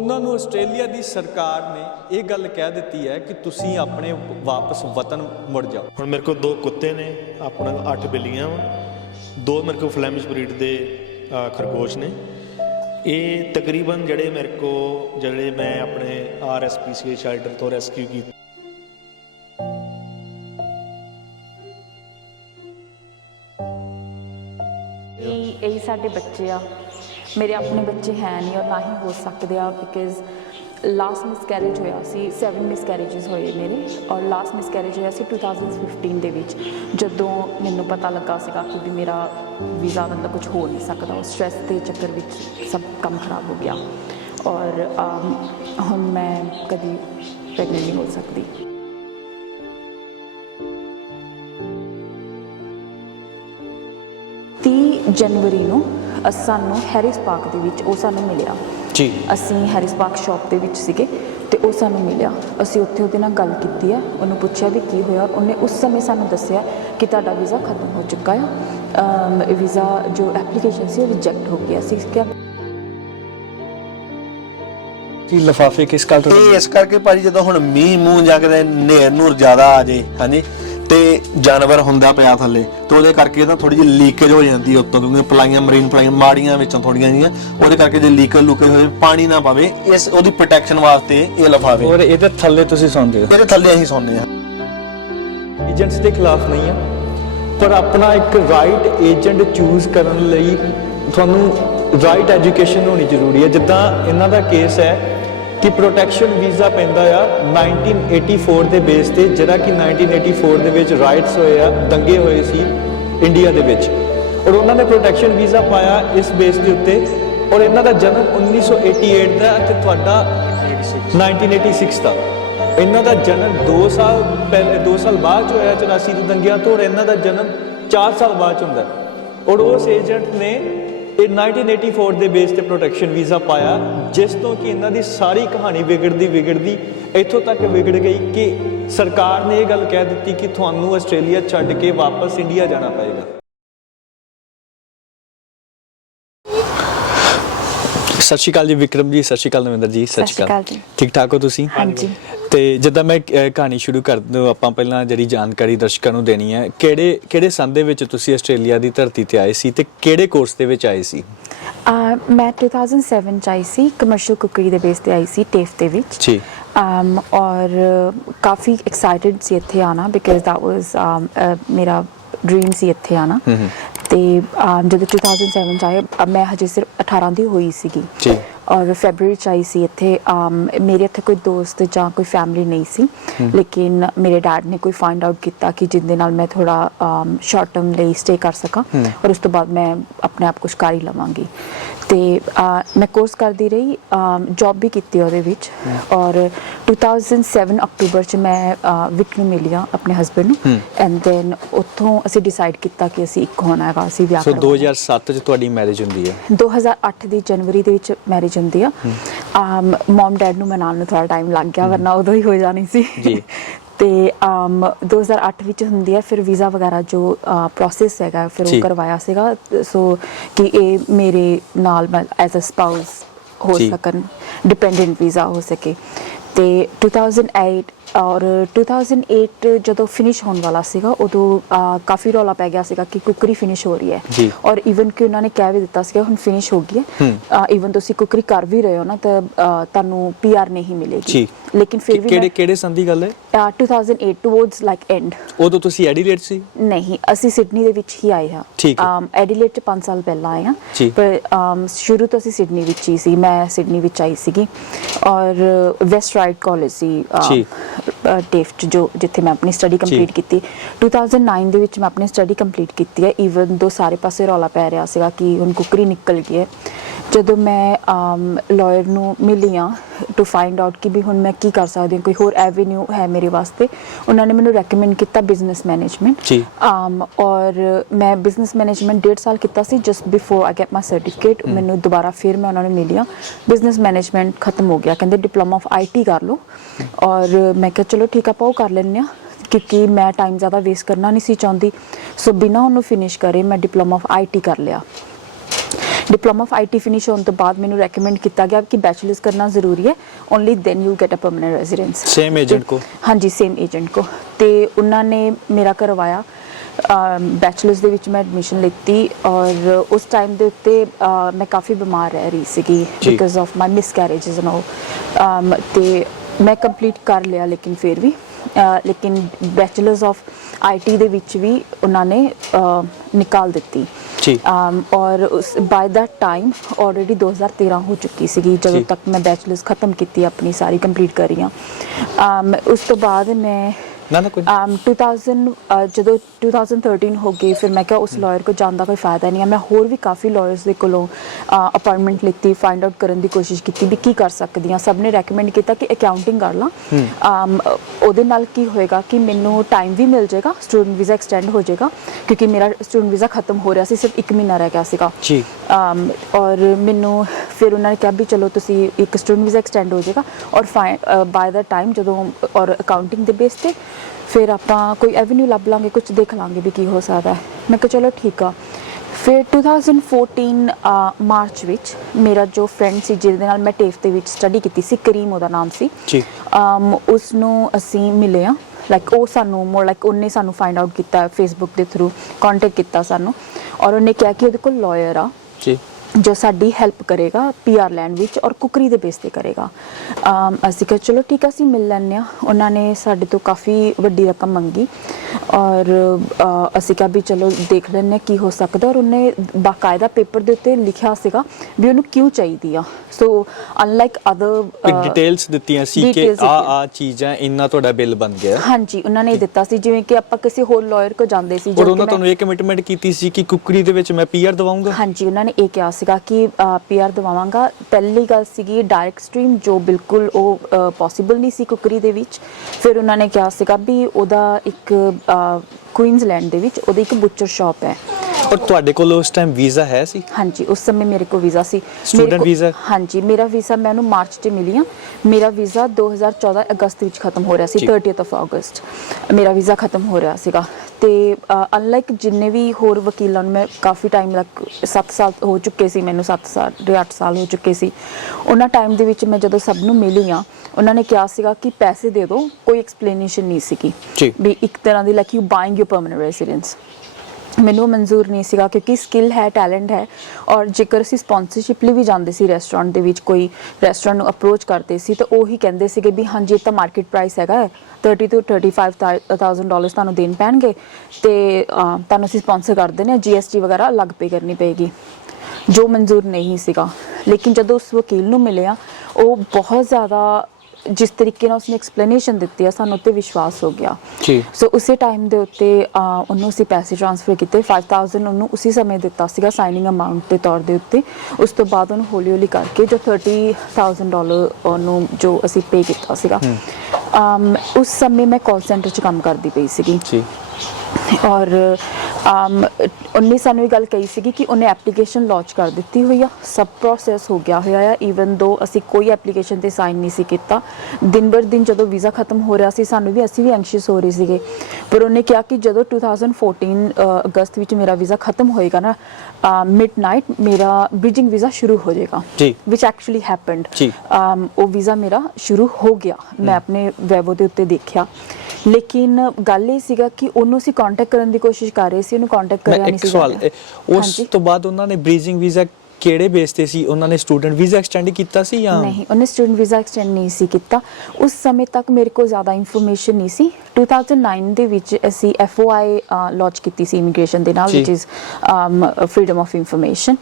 ਉਹਨਾਂ ਨੂੰ ਆਸਟ੍ਰੇਲੀਆ ਦੀ ਸਰਕਾਰ ਨੇ ਇਹ ਗੱਲ ਕਹਿ ਦਿੱਤੀ ਹੈ ਕਿ ਤੁਸੀਂ ਆਪਣੇ ਵਾਪਸ ਵਤਨ ਮੁੜ ਜਾਓ। ਹੁਣ ਮੇਰੇ ਕੋਲ 2 ਕੁੱਤੇ ਨੇ, ਆਪਣਾ 8 ਬਿੱਲੀਆਂ ਵਾ, 2 ਮੇਰੇ ਕੋਲ ਫਲੈਮਿਸ਼ ਬਰੀਡ ਦੇ ਖਰਗੋਸ਼ ਨੇ। ਇਹ ਤਕਰੀਬਨ ਜਿਹੜੇ ਮੈਂ ਆਪਣੇ RSPCA ਸ਼ੈਲਟਰ ਤੋਂ ਰੈਸਕਿਊ ਕੀਤੇ। ਇਹ ਸਾਡੇ ਬੱਚੇ ਆ, ਮੇਰੇ ਆਪਣੇ ਬੱਚੇ ਹੈ ਨਹੀਂ ਔਰ ਨਾ ਹੀ ਹੋ ਸਕਦੇ ਆ, ਬਿਕਾਜ਼ ਲਾਸਟ ਮਿਸਕੈਰੇਜ ਹੋਇਆ ਸੀ, 7 ਮਿਸਕੈਰੇਜਸ ਹੋਏ ਮੇਰੇ, ਔਰ ਲਾਸਟ ਮਿਸਕੈਰੇਜ ਹੋਇਆ ਸੀ 2015 ਦੇ ਵਿੱਚ, ਜਦੋਂ ਮੈਨੂੰ ਪਤਾ ਲੱਗਾ ਸੀਗਾ ਕਿ ਵੀ ਮੇਰਾ ਵੀਜ਼ਾ ਮਤਲਬ ਕੁਝ ਹੋ ਨਹੀਂ ਸਕਦਾ। ਉਸ ਸਟ੍ਰੈਸ ਦੇ ਚੱਕਰ ਵਿੱਚ ਸਭ ਕੰਮ ਖਰਾਬ ਹੋ ਗਿਆ, ਔਰ ਹੁਣ ਮੈਂ ਕਦੀ ਪ੍ਰੈਗਨੈਂਟ ਨਹੀਂ ਹੋ ਸਕਦੀ। ਜਨਵਰੀ ਨੂੰ ਸਾਨੂੰ ਹੈਰਿਸ ਪਾਰਕ ਦੇ ਵਿੱਚ ਉਹ ਸਾਨੂੰ ਮਿਲਿਆ ਜੀ। ਅਸੀਂ ਹੈਰਿਸ ਪਾਰਕ ਸ਼ਾਪ ਦੇ ਵਿੱਚ ਸੀਗੇ ਤੇ ਉਹ ਸਾਨੂੰ ਮਿਲਿਆ। ਅਸੀਂ ਉੱਥੇ ਉਹਦੇ ਨਾਲ ਗੱਲ ਕੀਤੀ ਹੈ, ਉਹਨੂੰ ਪੁੱਛਿਆ ਵੀ ਕੀ ਹੋਇਆ। ਉਹਨੇ ਉਸ ਸਮੇਂ ਸਾਨੂੰ ਦੱਸਿਆ ਕਿ ਤੁਹਾਡਾ ਵੀਜ਼ਾ ਖਤਮ ਹੋ ਚੁੱਕਾ ਆ, ਵੀਜ਼ਾ ਜੋ ਐਪਲੀਕੇਸ਼ਨ ਸੀ ਉਹ ਰਿਜੈਕਟ ਹੋ ਗਿਆ ਸੀ। ਕਿਹਾ ਕਿ ਲਿਫਾਫੇ ਕਿਸ ਗੱਲ ਤੋਂ? ਇਹ ਇਸ ਕਰਕੇ ਭਾਜੀ ਜਦੋਂ ਹੁਣ ਮੀਂਹ ਜਾ ਕੇ ਨੇਰ ਨੂਰ ਜ਼ਿਆਦਾ ਆ ਜੇ, ਹਾਂਜੀ, ਤੇ ਜਾਨਵਰ ਹੁੰਦਾ ਪਿਆ ਥੱਲੇ, ਤੇ ਉਹਦੇ ਕਰਕੇ ਨਾ ਥੋੜੀ ਜਿਹੀ ਲੀਕੇਜ ਹੋ ਜਾਂਦੀ ਹੈ ਉੱਤੋਂ, ਕਿਉਂਕਿ ਪਲਾਈਆਂ ਮਰੀਨ ਪਲਾਈਆਂ ਮਾੜੀਆਂ ਵਿੱਚੋਂ ਥੋੜੀਆਂ ਜਿਹੀਆਂ, ਉਹਦੇ ਕਰਕੇ ਜੇ ਲੀਕੇਜ ਹੋਵੇ, ਪਾਣੀ ਨਾ ਪਵੇ, ਇਸ ਉਹਦੀ ਪ੍ਰੋਟੈਕਸ਼ਨ ਵਾਸਤੇ ਇਹ ਲਿਫਾਫੇ। ਔਰ ਇਹਦੇ ਥੱਲੇ ਤੁਸੀਂ ਸੌਂਦੇ ਹੋ? ਇਹਦੇ ਥੱਲੇ ਅਸੀਂ ਸੌਂਦੇ ਆ। ਏਜੰਟਸ ਦੇ ਖਿਲਾਫ ਨਹੀਂ ਆ, ਪਰ ਆਪਣਾ ਇੱਕ ਰਾਈਟ ਏਜੰਟ ਚੂਜ਼ ਕਰਨ ਲਈ ਤੁਹਾਨੂੰ ਰਾਈਟ ਐਜੂਕੇਸ਼ਨ ਹੋਣੀ ਜ਼ਰੂਰੀ ਹੈ। ਜਿੱਦਾਂ ਇਹਨਾਂ ਦਾ ਕੇਸ ਹੈ ਕਿ ਪ੍ਰੋਟੈਕਸ਼ਨ ਵੀਜ਼ਾ ਪੈਂਦਾ ਆ 1984 ਦੇ ਬੇਸ ਤੇ, ਜਿਹੜਾ ਕਿ 1984 ਦੇ ਵਿੱਚ ਰਾਈਟਸ ਹੋਏ ਆ, ਦੰਗੇ ਹੋਏ ਸੀ ਇੰਡੀਆ ਦੇ ਵਿੱਚ, ਔਰ ਉਹਨਾਂ ਨੇ ਪ੍ਰੋਟੈਕਸ਼ਨ ਵੀਜ਼ਾ ਪਾਇਆ ਇਸ ਬੇਸ ਦੇ ਉੱਤੇ। ਔਰ ਇਹਨਾਂ ਦਾ ਜਨਮ 1988 ਦਾ ਤੇ ਤੁਹਾਡਾ 1986 ਦਾ। ਇਹਨਾਂ ਦਾ ਜਨਮ 2 ਸਾਲ ਪਹਿਲੇ, 2 ਸਾਲ ਬਾਅਦ 'ਚ ਹੋਇਆ 84 ਦੇ ਦੰਗਿਆਂ ਤੋਂ, ਔਰ ਇਹਨਾਂ ਦਾ ਜਨਮ 4 ਸਾਲ ਬਾਅਦ 'ਚ ਹੁੰਦਾ। ਔਰ ਉਸ ਏਜੰਟ ਨੇ ਇਹ 1984 ਦੇ ਬੇਸ ਤੇ ਪ੍ਰੋਟੈਕਸ਼ਨ ਵੀਜ਼ਾ ਪਾਇਆ, ਜਿਸ ਤੋਂ ਕਿ ਇਹਨਾਂ ਦੀ ਸਾਰੀ ਕਹਾਣੀ ਵਿਗੜਦੀ ਇੱਥੋਂ ਤੱਕ ਵਿਗੜ ਗਈ ਕਿ ਸਰਕਾਰ ਨੇ ਇਹ ਗੱਲ ਕਹਿ ਦਿੱਤੀ ਕਿ ਤੁਹਾਨੂੰ ਆਸਟ੍ਰੇਲੀਆ ਛੱਡ ਕੇ ਵਾਪਸ ਇੰਡੀਆ ਜਾਣਾ ਪਏਗਾ। ਸਤਿ ਸ਼੍ਰੀ ਅਕਾਲ ਜੀ ਵਿਕਰਮ ਜੀ, ਸਤਿ ਸ਼੍ਰੀ ਅਕਾਲ ਨਵਿੰਦਰ ਜੀ, ਸਤਿ ਸ਼੍ਰੀ ਅਕਾਲ। ਠੀਕ ਠਾਕ ਹੋ ਤੁਸੀਂ? ਹਾਂਜੀ। ਤੇ ਜਿੱਦਾਂ ਮੈਂ ਕਹਾਣੀ ਸ਼ੁਰੂ ਕਰ ਦੂੰ, ਆਪਾਂ ਪਹਿਲਾਂ ਜਿਹੜੀ ਜਾਣਕਾਰੀ ਦਰਸ਼ਕਾਂ ਨੂੰ ਦੇਣੀ ਹੈ, ਕਿਹੜੇ ਸੰਨ ਦੇ ਵਿੱਚ ਤੁਸੀਂ ਆਸਟ੍ਰੇਲੀਆ ਦੀ ਧਰਤੀ ਤੇ ਆਏ ਸੀ ਤੇ ਕਿਹੜੇ ਕੋਰਸ ਦੇ ਵਿੱਚ ਆਏ ਸੀ? ਮੈਂ 2007 ਚ ਆਈ ਸੀ, ਕਮਰਸ਼ੀਅਲ ਕੁਕਰੀ ਦੇ ਬੇਸ ਤੇ ਆਈ ਸੀ ਟੇਫ ਦੇ ਵਿੱਚ ਜੀ। ਔਰ ਕਾਫੀ ਐਕਸਾਈਟਡ ਸੀ ਇੱਥੇ ਆਣਾ, ਬਿਕਾਜ਼ ਦੈਟ ਵਾਸ ਮੇਰਾ ਡ੍ਰੀਮ ਸੀ ਇੱਥੇ ਆਣਾ। ਤੇ ਜਦੋਂ 2007 ਚ ਆਏ, ਮੈਂ ਹਜੇ ਸਿਰਫ 18 ਦੀ ਹੋਈ ਸੀਗੀ ਜੀ, ਔਰ ਫੈਬਰਰੀ ਚ ਆਈ ਸੀ ਇੱਥੇ। ਮੇਰੇ ਇੱਥੇ ਕੋਈ ਦੋਸਤ ਜਾਂ ਕੋਈ ਫੈਮਿਲੀ ਨਹੀਂ ਸੀ, ਲੇਕਿਨ ਮੇਰੇ ਡੈਡ ਨੇ ਕੋਈ ਫਾਈਂਡ ਆਊਟ ਕੀਤਾ ਕਿ ਜਿਹਦੇ ਨਾਲ ਮੈਂ ਥੋੜਾ ਸ਼ਾਰਟ ਟਰਮ ਲਈ ਸਟੇ ਕਰ ਸਕਾਂ, ਔਰ ਉਸ ਤੋਂ ਬਾਅਦ ਮੈਂ ਆਪਣੇ ਆਪ ਕੁਛ ਕਰ ਹੀ ਲਵਾਂਗੀ। ਤੇ ਮੈਂ ਕੋਰਸ ਕਰਦੀ ਰਹੀ, ਜੌਬ ਵੀ ਕੀਤੀ ਉਹਦੇ ਵਿੱਚ। ਔਰ 2007 ਅਕਤੂਬਰ 'ਚ ਮੈਂ ਵਿਕ ਨੂੰ ਮਿਲੀ ਆ, ਆਪਣੇ ਹਸਬੈਂਡ ਨੂੰ, ਐਂਡ ਦੈਨ ਉੱਥੋਂ ਅਸੀਂ ਡਿਸਾਈਡ ਕੀਤਾ ਕਿ ਅਸੀਂ ਇੱਕ ਹੋਣਾ ਹੈਗਾ, ਅਸੀਂ ਵਿਆਹ ਕਰਨਾ। 2007 'ਚ ਤੁਹਾਡੀ ਮੈਰਿਜ ਹੁੰਦੀ ਹੈ? 2008 ਦੀ ਜਨਵਰੀ ਦੇ ਵਿੱਚ ਮੈਰਿਜ ਹੁੰਦੀ ਆ। ਮਮ ਡੈਡ ਨੂੰ ਮਨਾਉਣ ਨੂੰ ਥੋੜਾ ਟਾਈਮ ਲੱਗ ਗਿਆ, ਵਰਨਾ ਉਦੋਂ ਹੀ ਹੋ ਜਾਣੀ ਸੀ ਜੀ। ਤੇ 2008 ਵਿੱਚ ਹੁੰਦੀ ਹੈ। ਫਿਰ ਵੀਜ਼ਾ ਵਗੈਰਾ ਜੋ ਪ੍ਰੋਸੈਸ ਹੈਗਾ ਫਿਰ ਉਹ ਕਰਵਾਇਆ ਸੀਗਾ, ਸੋ ਕਿ ਇਹ ਮੇਰੇ ਨਾਲ ਐਜ਼ ਅ ਸਪਾਊਸ ਹੋ ਸਕਣ, ਡਿਪੈਂਡੈਂਟ ਵੀਜ਼ਾ ਹੋ ਸਕੇ। ਤੇ 2008 ਔਰ 2008 ਜਦੋਂ ਫਿਨਿਸ਼ ਹੋਣ ਵਾਲਾ ਸੀਗਾ, ਉਦੋਂ ਕਾਫੀ ਰੌਲਾ ਪੈ ਗਿਆ ਸੀਗਾ ਕਿ ਕੁਕਰੀ ਫਿਨਿਸ਼ ਹੋ ਰਹੀ ਹੈ, ਔਰ ਈਵਨ ਕਿ ਉਹਨਾਂ ਨੇ ਕਹਿ ਵੀ ਦਿੱਤਾ ਸੀਗਾ ਹੁਣ ਫਿਨਿਸ਼ ਹੋ ਗਈ ਹੈ, ਈਵਨ ਤੁਸੀਂ ਕੁਕਰੀ ਕਰ ਵੀ ਰਹੇ ਹੋ ਨਾ ਤਾਂ ਤੁਹਾਨੂੰ PR ਨਹੀਂ ਮਿਲੇਗੀ। ਲੇਕਿਨ ਫਿਰ ਵੀ ਕਿਹੜੇ ਸੰਨ ਦੀ ਗੱਲ ਹੈ? 2008 ਟੁਵਰਡਸ ਲਾਈਕ ਐਂਡ। ਉਦੋਂ ਤੁਸੀਂ ਐਡੀਲੇਡ ਸੀ? ਨਹੀਂ, ਅਸੀਂ ਸਿਡਨੀ ਦੇ ਵਿੱਚ ਹੀ ਆਏ ਹਾਂ। ਐਡੀਲੇਡ 'ਚ 5 ਸਾਲ ਪਹਿਲਾਂ ਆਏ ਹਾਂ, ਪਰ ਸ਼ੁਰੂ ਤੋਂ ਅਸੀਂ ਸਿਡਨੀ ਵਿੱਚ ਹੀ ਸੀ। ਮੈਂ ਸਿਡਨੀ ਵਿੱਚ ਆਈ ਸੀਗੀ, ਔਰ ਵੈਸਟ ਰਾਈਟ ਕਾਲਜ ਸੀ ਟੇਫ 'ਚ, ਜਿੱਥੇ ਮੈਂ ਆਪਣੀ ਸਟੱਡੀ ਕੰਪਲੀਟ ਕੀਤੀ। 2009 ਦੇ ਵਿੱਚ ਮੈਂ ਆਪਣੀ ਸਟੱਡੀ ਕੰਪਲੀਟ ਕੀਤੀ ਹੈ, ਈਵਨ ਦੋ ਸਾਰੇ ਪਾਸੇ ਰੌਲਾ ਪੈ ਰਿਹਾ ਸੀਗਾ ਕਿ ਹੁਣ ਕੁਕਰੀ ਨਿਕਲ ਗਈ ਹੈ। ਜਦੋਂ ਮੈਂ ਲਾਇਰ ਨੂੰ ਮਿਲੀ ਹਾਂ ਟੂ ਫਾਈਂਡ ਆਊਟ ਕਿ ਵੀ ਹੁਣ ਮੈਂ ਕੀ ਕਰ ਸਕਦੀ ਹਾਂ, ਕੋਈ ਹੋਰ ਐਵੇਨਿਊ ਹੈ ਮੇਰੇ ਵਾਸਤੇ, ਉਹਨਾਂ ਨੇ ਮੈਨੂੰ ਰეკਮੈਂਡ ਕੀਤਾ ਬਿਜ਼ਨਸ ਮੈਨੇਜਮੈਂਟ। ਔਰ ਮੈਂ ਬਿਜ਼ਨਸ ਮੈਨੇਜਮੈਂਟ 1.5 ਸਾਲ ਕੀਤਾ ਸੀ, just before I get my certificate. ਮੈਨੂੰ ਦੁਬਾਰਾ ਫਿਰ ਮੈਂ ਉਹਨਾਂ ਨੂੰ ਮਿਲੀ ਹਾਂ, ਬਿਜ਼ਨਸ ਮੈਨੇਜਮੈਂਟ ਖਤਮ ਹੋ ਗਿਆ, ਕਹਿੰਦੇ ਡਿਪਲੋਮਾ ਆਫ IT ਕਰ ਲਓ। ਔਰ ਮੈਂ ਕਿਹਾ ਚਲੋ ਠੀਕ ਆਪਾਂ ਉਹ ਕਰ ਲੈਂਦੇ ਹਾਂ, ਕਿਉਂਕਿ ਮੈਂ ਟਾਈਮ ਜ਼ਿਆਦਾ ਵੇਸਟ ਕਰਨਾ ਨਹੀਂ ਸੀ ਚਾਹੁੰਦੀ। ਸੋ ਬਿਨਾਂ ਉਹਨੂੰ ਫਿਨਿਸ਼ ਕਰੇ ਮੈਂ ਡਿਪਲੋਮਾ ਆਫ IT ਕਰ ਲਿਆ। ਡਿਪਲੋਮਾ ਆਫ ਆਈਟੀ ਫਿਨਿਸ਼ ਹੋਣ ਤੋਂ ਬਾਅਦ ਮੈਨੂੰ ਰეკਮੈਂਡ ਕੀਤਾ ਗਿਆ ਕਿ ਬੈਚਲਰਸ ਕਰਨਾ ਜ਼ਰੂਰੀ ਹੈ, only then you get a permanent residence. Same agent ਕੋ? ਹਾਂਜੀ, ਸੇਮ ਏਜੰਟ ਕੋ। ਤੇ ਉਹਨਾਂ ਨੇ ਮੇਰਾ ਕਰਵਾਇਆ, ਬੈਚਲਰਸ ਦੇ ਵਿੱਚ ਮੈਂ ਐਡਮਿਸ਼ਨ ਲਿੱਤੀ ਔਰ ਉਸ ਟਾਈਮ ਦੇ ਉੱਤੇ ਮੈਂ ਕਾਫੀ ਬਿਮਾਰ ਰਹਿ ਰਹੀ ਸੀਗੀ because of my miscarriages and all, ਤੇ ਮੈਂ ਕੰਪਲੀਟ ਕਰ ਲਿਆ ਲੇਕਿਨ ਫਿਰ ਵੀ ਲੇਕਿਨ ਬੈਚਲਰਸ ਆਫ ਆਈਟੀ ਦੇ ਵਿੱਚ ਵੀ ਉਹਨਾਂ ਨੇ ਨਿਕਾਲ ਦਿੱਤੀ ਜੀ। ਔਰ ਉਸ ਬਾय दैट टाइम ऑलरेडी 2013 हो चुकी ਸੀਗੀ ਜਦੋਂ ਤੱਕ ਮੈਂ ਬੈਚਲਰਸ ਖਤਮ ਕੀਤੀ ਆਪਣੀ ਸਾਰੀ ਕੰਪਲੀਟ ਕਰੀ ਆ। ਉਸ ਤੋਂ ਬਾਅਦ ਮੈਂ ਨਾ ਕੋਈ 2000 ਜਦੋਂ 2013 ਹੋ ਗਈ ਫਿਰ ਮੈਂ ਕਿਹਾ ਉਸ ਲਾਇਰ ਕੋਲ ਜਾਣ ਦਾ ਕੋਈ ਫਾਇਦਾ ਨਹੀਂ ਹੈ। ਮੈਂ ਹੋਰ ਵੀ ਕਾਫੀ ਲਾਇਰਸ ਦੇ ਕੋਲੋਂ ਅਪਾਇੰਟਮੈਂਟ ਲਿੱਤੀ, ਫਾਈਂਡ ਆਊਟ ਕਰਨ ਦੀ ਕੋਸ਼ਿਸ਼ ਕੀਤੀ ਵੀ ਕੀ ਕਰ ਸਕਦੀ ਹਾਂ। ਸਭ ਨੇ ਰეკਮੈਂਡ ਕੀਤਾ ਕਿ ਅਕਾਊਂਟਿੰਗ ਕਰ ਲਾਂ, ਉਹਦੇ ਨਾਲ ਕੀ ਹੋਏਗਾ ਕਿ ਮੈਨੂੰ ਟਾਈਮ ਵੀ ਮਿਲ ਜਾਏਗਾ, ਸਟੂਡੈਂਟ ਵੀਜ਼ਾ ਐਕਸਟੈਂਡ ਹੋ ਜਾਏਗਾ ਕਿਉਂਕਿ ਮੇਰਾ ਸਟੂਡੈਂਟ ਵੀਜ਼ਾ ਖਤਮ ਹੋ ਰਿਹਾ ਸੀ, ਸਿਰਫ 1 ਮਹੀਨਾ ਰਹਿ ਗਿਆ ਸੀਗਾ ਜੀ। ਔਰ ਮੈਨੂੰ ਫਿਰ ਉਹਨਾਂ ਨੇ ਕਿਹਾ ਵੀ ਚਲੋ ਤੁਸੀਂ ਇੱਕ ਸਟੂਡੈਂਟ ਵੀਜ਼ਾ ਐਕਸਟੈਂਡ ਹੋ ਜਾਏਗਾ ਔਰ ਬਾय ਦ ਟਾਈਮ ਜਦੋਂ ਔਰ ਅਕਾਊਂਟਿੰਗ ਦੇ ਬੇਸ ਤੇ ਫਿਰ ਆਪਾਂ ਕੋਈ ਐਵਨਿਊ ਲੱਭ ਲਾਂਗੇ, ਕੁਝ ਦੇਖ ਲਾਂਗੇ ਵੀ ਕੀ ਹੋ ਸਕਦਾ ਹੈ। ਮੈਂ ਕਿਹਾ ਚਲੋ ਠੀਕ ਆ। ਫਿਰ 2014 ਮਾਰਚ ਵਿੱਚ ਮੇਰਾ ਜੋ ਫਰੈਂਡ ਸੀ ਜਿਹਦੇ ਨਾਲ ਮੈਂ ਟੇਫ ਦੇ ਵਿੱਚ ਸਟੱਡੀ ਕੀਤੀ ਸੀ, ਕਰੀਮ ਉਹਦਾ ਨਾਮ ਸੀ ਜੀ, ਉਸ ਨੂੰ ਅਸੀਂ ਮਿਲੇ ਆ। ਲਾਈਕ ਉਹ ਸਾਨੂੰ ਮੋਰ ਲਾਈਕ ਉਹਨੇ ਸਾਨੂੰ ਫਾਈਂਡ ਆਊਟ ਕੀਤਾ ਫੇਸਬੁੱਕ ਦੇ ਥਰੂ, ਕੰਟੈਕਟ ਕੀਤਾ ਸਾਨੂੰ ਔਰ ਉਹਨੇ ਕਿਹਾ ਕਿ ਉਹਦੇ ਕੋਲ ਲਾਇਰ ਆ ਜੀ ਜੋ ਸਾਡੀ ਹੈਲਪ ਕਰੇਗਾ PR ਲੈਂਡ ਵਿੱਚ ਔਰ ਕੁਕਰੀ ਦੇ ਬੇਸ ਤੇ ਕਰੇਗਾ। ਅਸੀਂ ਕਿਹਾ ਚਲੋ ਠੀਕ ਆ, ਅਸੀਂ ਮਿਲ ਲੈਂਦੇ ਹਾਂ। ਉਹਨਾਂ ਨੇ ਸਾਡੇ ਤੋਂ ਕਾਫੀ ਵੱਡੀ ਰਕਮ ਮੰਗੀ ਔਰ ਅਸੀਂ ਕਿਹਾ ਵੀ ਚਲੋ ਦੇਖ ਲੈਂਦੇ ਹਾਂ ਕੀ ਹੋ ਸਕਦਾ। ਔਰ ਉਹਨੇ ਬਾਕਾਇਦਾ ਪੇਪਰ ਦੇ ਉੱਤੇ ਲਿਖਿਆ ਸੀਗਾ ਵੀ ਉਹਨੂੰ ਕਿਉਂ ਚਾਹੀਦੀ ਆ। ਸੋ ਅਨਲਾਈਕ ਅਦਰ ਡਿਟੇਲਸ ਦਿੱਤੀਆਂ ਸੀ ਕਿ ਆ ਚੀਜ਼ਾਂ ਇੰਨਾ ਤੁਹਾਡਾ ਬਿੱਲ ਬਣ ਗਿਆ। ਹਾਂਜੀ, ਉਹਨਾਂ ਨੇ ਦਿੱਤਾ ਸੀ ਜਿਵੇਂ ਕਿ ਆਪਾਂ ਕਿਸੇ ਹੋਰ ਲਾਇਰ ਕੋ ਜਾਂਦੇ ਸੀ। ਔਰ ਉਹਨਾਂ ਤੁਹਾਨੂੰ ਇਹ ਕਮਿਟਮੈਂਟ ਕੀਤੀ ਸੀ ਕਿ ਕੁਕਰੀ ਦੇ ਵਿੱਚ ਮੈਂ PR ਦਵਾਉਂਗਾ। ਹਾਂਜੀ, ਉਹਨਾਂ ਨੇ ਇਹ ਕਿਹਾ ਸੀਗਾ ਕਿ PR ਦਵਾਵਾਂਗਾ। ਪਹਿਲੀ ਗੱਲ ਸੀਗੀ ਡਾਇਰੈਕਟ ਸਟ੍ਰੀਮ ਜੋ ਬਿਲਕੁਲ ਉਹ ਪੋਸੀਬਲ ਨਹੀਂ ਸੀ ਕੁਕਰੀ ਦੇ ਵਿੱਚ। ਫਿਰ ਉਹਨਾਂ ਨੇ ਕਿਹਾ ਸੀਗਾ ਵੀ ਉਹਦਾ ਇੱਕ ਕੁਈਨਜ਼ਲੈਂਡ ਦੇ ਵਿੱਚ ਉਹਦੀ ਇੱਕ ਬੁੱਚਰ ਸ਼ਾਪ ਹੈ। ਔਰ ਤੁਹਾਡੇ ਕੋਲ ਉਸ ਟਾਈਮ ਵੀਜ਼ਾ ਹੈ ਸੀ? ਹਾਂਜੀ, ਉਸ ਸਮੇਂ ਮੇਰੇ ਕੋਲ ਵੀਜ਼ਾ ਸੀ, ਸਟੂਡੈਂਟ ਵੀਜ਼ਾ। ਹਾਂਜੀ, ਮੇਰਾ ਵੀਜ਼ਾ ਮੈਨੂੰ ਮਾਰਚ 'ਚ ਮਿਲੀ ਆ। ਮੇਰਾ ਵੀਜ਼ਾ 2014 ਅਗਸਤ ਵਿੱਚ ਖਤਮ ਹੋ ਰਿਹਾ ਸੀ, 30th of August ਮੇਰਾ ਵੀਜ਼ਾ ਖਤਮ ਹੋ ਰਿਹਾ ਸੀਗਾ। ਤੇ ਅਨਲਾਈਕ ਜਿੰਨੇ ਵੀ ਹੋਰ ਵਕੀਲਾਂ ਨੂੰ ਮੈਂ ਕਾਫੀ ਟਾਈਮ ਲੱਗ 7 ਸਾਲ ਹੋ ਚੁੱਕੇ ਸੀ, ਮੈਨੂੰ 8 ਸਾਲ ਹੋ ਚੁੱਕੇ ਸੀ। ਉਹਨਾਂ ਟਾਈਮ ਦੇ ਵਿੱਚ ਮੈਂ ਜਦੋਂ ਸਭ ਨੂੰ ਮਿਲੀ ਆ, ਉਹਨਾਂ ਨੇ ਕਿਹਾ ਸੀਗਾ ਕਿ ਪੈਸੇ ਦੇ ਦਿਓ, ਕੋਈ ਐਕਸਪਲੇਨੇਸ਼ਨ ਨਹੀਂ ਸੀਗੀ ਵੀ ਇੱਕ ਤਰ੍ਹਾਂ ਦੀ like you buying your permanent residence. ਮੈਨੂੰ ਮਨਜ਼ੂਰ ਨਹੀਂ ਸੀਗਾ ਕਿਉਂਕਿ ਸਕਿੱਲ ਹੈ, ਟੈਲੈਂਟ ਹੈ। ਔਰ ਜੇਕਰ ਅਸੀਂ ਸਪਾਂਸਰਸ਼ਿਪ ਲਈ ਵੀ ਜਾਂਦੇ ਸੀ ਰੈਸਟੋਰੈਂਟ ਦੇ ਵਿੱਚ, ਕੋਈ ਰੈਸਟੋਰੈਂਟ ਨੂੰ ਅਪਰੋਚ ਕਰਦੇ ਸੀ ਤਾਂ ਉਹੀ ਕਹਿੰਦੇ ਸੀਗੇ ਵੀ ਹਾਂਜੀ ਇਹ ਤਾਂ ਮਾਰਕੀਟ ਪ੍ਰਾਈਸ ਹੈਗਾ, $30,000 to $35,000 ਤੁਹਾਨੂੰ ਦੇਣ ਪੈਣਗੇ ਤੇ ਤੁਹਾਨੂੰ ਅਸੀਂ ਸਪਾਂਸਰ ਕਰ ਦਿੰਦੇ ਹਾਂ, GST ਵਗੈਰਾ ਅਲੱਗ ਪੇ ਕਰਨੀ ਪਏਗੀ, ਜੋ ਮਨਜ਼ੂਰ ਨਹੀਂ ਸੀਗਾ। ਲੇਕਿਨ ਜਦੋਂ ਉਸ ਵਕੀਲ ਨੂੰ ਮਿਲਿਆ, ਉਹ ਬਹੁਤ ਜ਼ਿਆਦਾ ਜਿਸ ਤਰੀਕੇ ਨਾਲ ਉਸਨੇ ਐਕਸਪਲੇਨੇਸ਼ਨ ਦਿੱਤੀ ਆ, ਸਾਨੂੰ ਉੱਤੇ ਵਿਸ਼ਵਾਸ ਹੋ ਗਿਆ ਜੀ। ਸੋ ਉਸੇ ਟਾਈਮ ਦੇ ਉੱਤੇ ਉਹਨੂੰ ਅਸੀਂ ਪੈਸੇ ਟ੍ਰਾਂਸਫਰ ਕੀਤੇ, 5,000 ਉਹਨੂੰ ਉਸੇ ਸਮੇਂ ਦਿੱਤਾ ਸੀਗਾ ਸਾਈਨਿੰਗ ਅਮਾਊਂਟ ਦੇ ਤੌਰ ਦੇ ਉੱਤੇ। ਉਸ ਤੋਂ ਬਾਅਦ ਉਹਨੂੰ ਹੌਲੀ ਹੌਲੀ ਕਰਕੇ ਜੋ $30,000 ਉਹਨੂੰ ਜੋ ਅਸੀਂ ਪੇ ਕੀਤਾ ਸੀਗਾ। ਉਸ ਸਮੇਂ ਮੈਂ ਕਾਲ ਸੈਂਟਰ 'ਚ ਕੰਮ ਕਰਦੀ ਪਈ ਸੀਗੀ ਜੀ। ਔਰ ਉਹਨੇ ਸਾਨੂੰ ਇਹ ਗੱਲ ਕਹੀ ਸੀਗੀ ਕਿ ਉਹਨੇ ਐਪਲੀਕੇਸ਼ਨ ਲਾਂਚ ਕਰ ਦਿੱਤੀ ਹੋਈ ਆ, ਸਭ ਪ੍ਰੋਸੈਸ ਹੋ ਗਿਆ ਹੋਇਆ ਆ। ਈਵਨ ਦੋ ਅਸੀਂ ਕੋਈ ਐਪਲੀਕੇਸ਼ਨ ਤੇ ਸਾਈਨ ਨਹੀਂ ਸੀ ਕੀਤਾ। ਦਿਨ ਬਰ ਦਿਨ ਜਦੋਂ ਵੀਜ਼ਾ ਖਤਮ ਹੋ ਰਿਹਾ ਸੀ, ਅਸੀਂ ਵੀ ਐਂਕਸ਼ੀਅਸ ਹੋ ਰਹੇ ਸੀਗੇ। ਪਰ ਉਹਨੇ ਕਿਹਾ ਕਿ ਜਦੋਂ 2014 ਅਗਸਤ ਵਿੱਚ ਮੇਰਾ ਵੀਜ਼ਾ ਖਤਮ ਹੋਏਗਾ ਨਾ, ਮਿਡਨਾਈਟ ਮੇਰਾ ਬ੍ਰਿਜਿੰਗ ਵੀਜ਼ਾ ਸ਼ੁਰੂ ਹੋ ਜਾਏਗਾ, ਵਿਚ ਐਕਚੁਅਲੀ ਹੈਪਨਡ। ਉਹ ਵੀਜ਼ਾ ਮੇਰਾ ਸ਼ੁਰੂ ਹੋ ਗਿਆ, ਮੈਂ ਆਪਣੇ ਵੈਬੋ ਦੇ ਉੱਤੇ ਦੇਖਿਆ। ਲੇਕਿਨ ਗੱਲ ਇਹ ਸੀਗਾ ਕਿ ਉਹਨੂੰ ਅਸੀਂ ਕੰਟੈਕਟ ਕਰਨ ਦੀ ਕੋਸ਼ਿਸ਼ ਕਰ ਰਹੇ ਸੀ, ਉਹਨੂੰ ਕੰਟੈਕਟ ਕਰਿਆ ਨਹੀਂ ਸੀ। ਸਵਾਲ ਉਸ ਤੋਂ ਬਾਅਦ ਉਹਨਾਂ ਨੇ ਬ੍ਰੀਜਿੰਗ ਵੀਜ਼ਾ ਕਿਹੜੇ ਬੇਸ ਤੇ ਸੀ? ਉਹਨਾਂ ਨੇ ਸਟੂਡੈਂਟ ਵੀਜ਼ਾ ਐਕਸਟੈਂਡ ਕੀਤਾ ਸੀ ਜਾਂ ਨਹੀਂ? ਉਹਨੇ ਸਟੂਡੈਂਟ ਵੀਜ਼ਾ ਐਕਸਟੈਂਡ ਨਹੀਂ ਸੀ ਕੀਤਾ। ਉਸ ਸਮੇਂ ਤੱਕ ਮੇਰੇ ਕੋਲ ਜ਼ਿਆਦਾ ਇਨਫੋਰਮੇਸ਼ਨ ਨਹੀਂ ਸੀ। 2009 ਦੇ ਵਿੱਚ ਅਸੀਂ FOI ਲਾਂਚ ਕੀਤੀ ਸੀ ਇਮੀਗ੍ਰੇਸ਼ਨ ਦੇ ਨਾਲ, ਵਿਚ ਇਜ਼ ਫਰੀडम ਆਫ ਇਨਫੋਰਮੇਸ਼ਨ।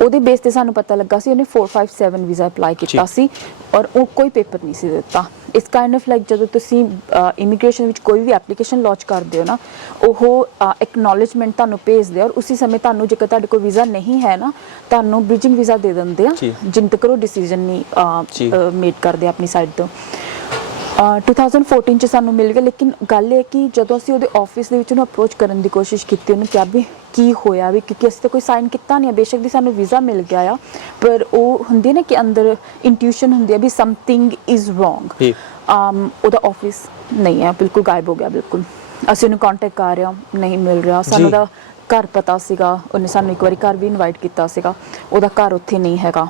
ਉਹਦੇ ਬੇਸ ਤੇ ਸਾਨੂੰ ਪਤਾ ਲੱਗਾ ਸੀ ਉਹਨੇ 457 ਵੀਜ਼ਾ ਅਪਲਾਈ ਕੀਤਾ ਸੀ ਔਰ ਉਹ ਕੋਈ ਪੇਪਰ ਨਹੀਂ ਸੀ ਦਿੱਤਾ। ਇਸ ਕਾਈਂਡ ਆਫ ਲਾਈਕ ਜਦੋਂ ਤੁਸੀਂ ਇਮੀਗ੍ਰੇਸ਼ਨ ਵਿੱਚ ਕੋਈ ਵੀ ਐਪਲੀਕੇਸ਼ਨ ਲਾਂਚ ਕਰਦੇ ਹੋ ਨਾ, ਉਹ ਐਕਨੋਲੇਜਮੈਂਟ ਤੁਹਾਨੂੰ ਭੇਜਦੇ ਔਰ ਉਸੇ ਸਮੇਂ ਤੁਹਾਨੂੰ ਜੇਕਰ ਤੁਹਾਡੇ ਕੋਲ ਵੀਜ਼ਾ ਨਹੀਂ ਹੈ ਨਾ, ਤੁਹਾਨੂੰ ਬ੍ਰਿਜਿੰਗ ਵੀਜ਼ਾ ਦੇ ਦਿੰਦੇ ਆ, ਜਿੰਨ ਤੱਕ ਉਹ ਡਿਸੀਜਨ ਨਹੀਂ ਮੇਡ ਕਰਦੇ ਆਪਣੀ ਸਾਈਡ ਤੋਂ। 2014 ਚ ਸਾਨੂੰ ਮਿਲ ਗਿਆ। ਲੇਕਿਨ ਗੱਲ ਇਹ ਕਿ ਜਦੋਂ ਅਸੀਂ ਉਹਦੇ ਆਫਿਸ ਦੇ ਵਿੱਚ ਉਹਨੂੰ ਅਪਰੋਚ ਕਰਨ ਦੀ ਕੋਸ਼ਿਸ਼ ਕੀਤੀ, ਉਹਨੂੰ ਕਿਹਾ ਵੀ ਕੀ ਹੋਇਆ ਵੀ, ਕਿਉਂਕਿ ਅਸੀਂ ਤਾਂ ਕੋਈ ਸਾਈਨ ਕੀਤਾ ਨਹੀਂ ਹੈ, ਬੇਸ਼ੱਕ ਦੀ ਸਾਨੂੰ ਵੀਜ਼ਾ ਮਿਲ ਗਿਆ ਆ, ਪਰ ਉਹ ਹੁੰਦੀ ਨਾ ਕਿ ਅੰਦਰ ਇੰਟਿਊਸ਼ਨ ਹੁੰਦੀ ਹੈ ਵੀ ਸਮਥਿੰਗ ਇਜ਼ ਰੋਂਗ। ਉਹਦਾ ਆਫਿਸ ਨਹੀਂ ਹੈ, ਬਿਲਕੁਲ ਗਾਇਬ ਹੋ ਗਿਆ ਬਿਲਕੁਲ। ਅਸੀਂ ਉਹਨੂੰ ਕੰਟੈਕਟ ਕਰ ਰਹੇ ਹਾਂ, ਨਹੀਂ ਮਿਲ ਰਿਹਾ ਸਾਨੂੰ। ਉਹਦਾ ਘਰ ਪਤਾ ਸੀਗਾ, ਉਹਨੇ ਸਾਨੂੰ ਇੱਕ ਵਾਰੀ ਘਰ ਵੀ ਇਨਵਾਈਟ ਕੀਤਾ ਸੀਗਾ, ਉਹਦਾ ਘਰ ਉੱਥੇ ਨਹੀਂ ਹੈਗਾ,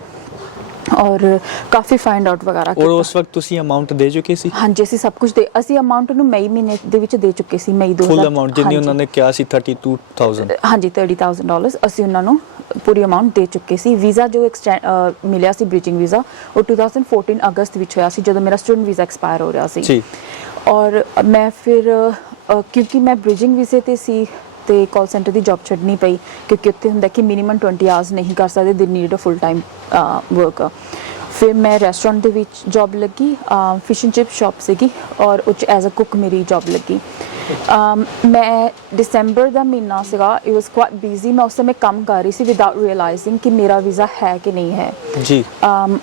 ਔਰ ਕਾਫੀ ਫਾਈਂਡ ਆਊਟ ਵਗੈਰਾ ਔਰ ਉਸ ਵਕਤ ਤੁਸੀਂ ਅਮਾਉਂਟ ਦੇ ਚੁੱਕੇ ਸੀ? ਹਾਂਜੀ, ਅਸੀਂ ਸਭ ਕੁਝ ਅਸੀਂ ਅਮਾਉਂਟ ਨੂੰ ਮਈ ਮਹੀਨੇ ਦੇ ਵਿੱਚ ਦੇ ਚੁੱਕੇ ਸੀ, ਮਈ 2000। ਫੁੱਲ ਅਮਾਉਂਟ ਜਿੰਨੀ ਉਹਨਾਂ ਨੇ ਕਿਹਾ ਸੀ 32,000? ਹਾਂਜੀ, $30,000 ਅਸੀਂ ਉਹਨਾਂ ਨੂੰ ਪੂਰੀ ਅਮਾਉਂਟ ਦੇ ਚੁੱਕੇ ਸੀ। ਵੀਜ਼ਾ ਜੋ ਮਿਲਿਆ ਸੀ ਬ੍ਰਿਜਿੰਗ ਵੀਜ਼ਾ, ਉਹ 2014 ਅਗਸਤ ਵਿੱਚ ਹੋਇਆ ਸੀ, ਜਦੋਂ ਮੇਰਾ ਸਟੂਡੈਂਟ ਵੀਜ਼ਾ ਐਕਸਪਾਇਰ ਹੋ ਰਿਹਾ ਸੀ ਜੀ। ਔਰ ਮੈਂ ਫਿਰ ਕਿਉਂਕਿ ਮੈਂ ਬ੍ਰਿਜਿੰਗ ਵੀਜ਼ੇ ਤੇ ਸੀ ਤੇ ਕਾਲ ਸੈਂਟਰ ਦੀ ਜੌਬ ਛੱਡਣੀ ਪਈ, ਕਿਉਂਕਿ ਉੱਥੇ ਹੁੰਦਾ ਕਿ ਮਿਨੀਮਮ 20 ਆਵਰਸ ਨਹੀਂ ਕਰ ਸਕਦੇ, they need a full time work. ਫਿਰ ਮੈਂ ਰੈਸਟੋਰੈਂਟ ਦੇ ਵਿੱਚ ਜੌਬ ਲੱਗੀ, ਫਿਸ਼ ਐਂਡ ਚਿਪ ਸ਼ਾਪ ਸੀਗੀ, ਔਰ ਉਹ 'ਚ ਐਜ਼ ਅ ਕੁੱਕ ਮੇਰੀ ਜੌਬ ਲੱਗੀ। ਮੈਂ ਦਸੰਬਰ ਦਾ ਮਹੀਨਾ ਸੀਗਾ, ਇਟ ਵਾਸ ਕੁਆਇਟ ਬਿਜ਼ੀ। ਮੈਂ ਉਸ ਸਮੇਂ ਕੰਮ ਕਰ ਰਹੀ ਸੀ ਵਿਦਆਊਟ ਰੀਅਲਾਈਜ਼ਿੰਗ ਕਿ ਮੇਰਾ ਵੀਜ਼ਾ ਹੈ ਕਿ ਨਹੀਂ ਹੈ ਜੀ।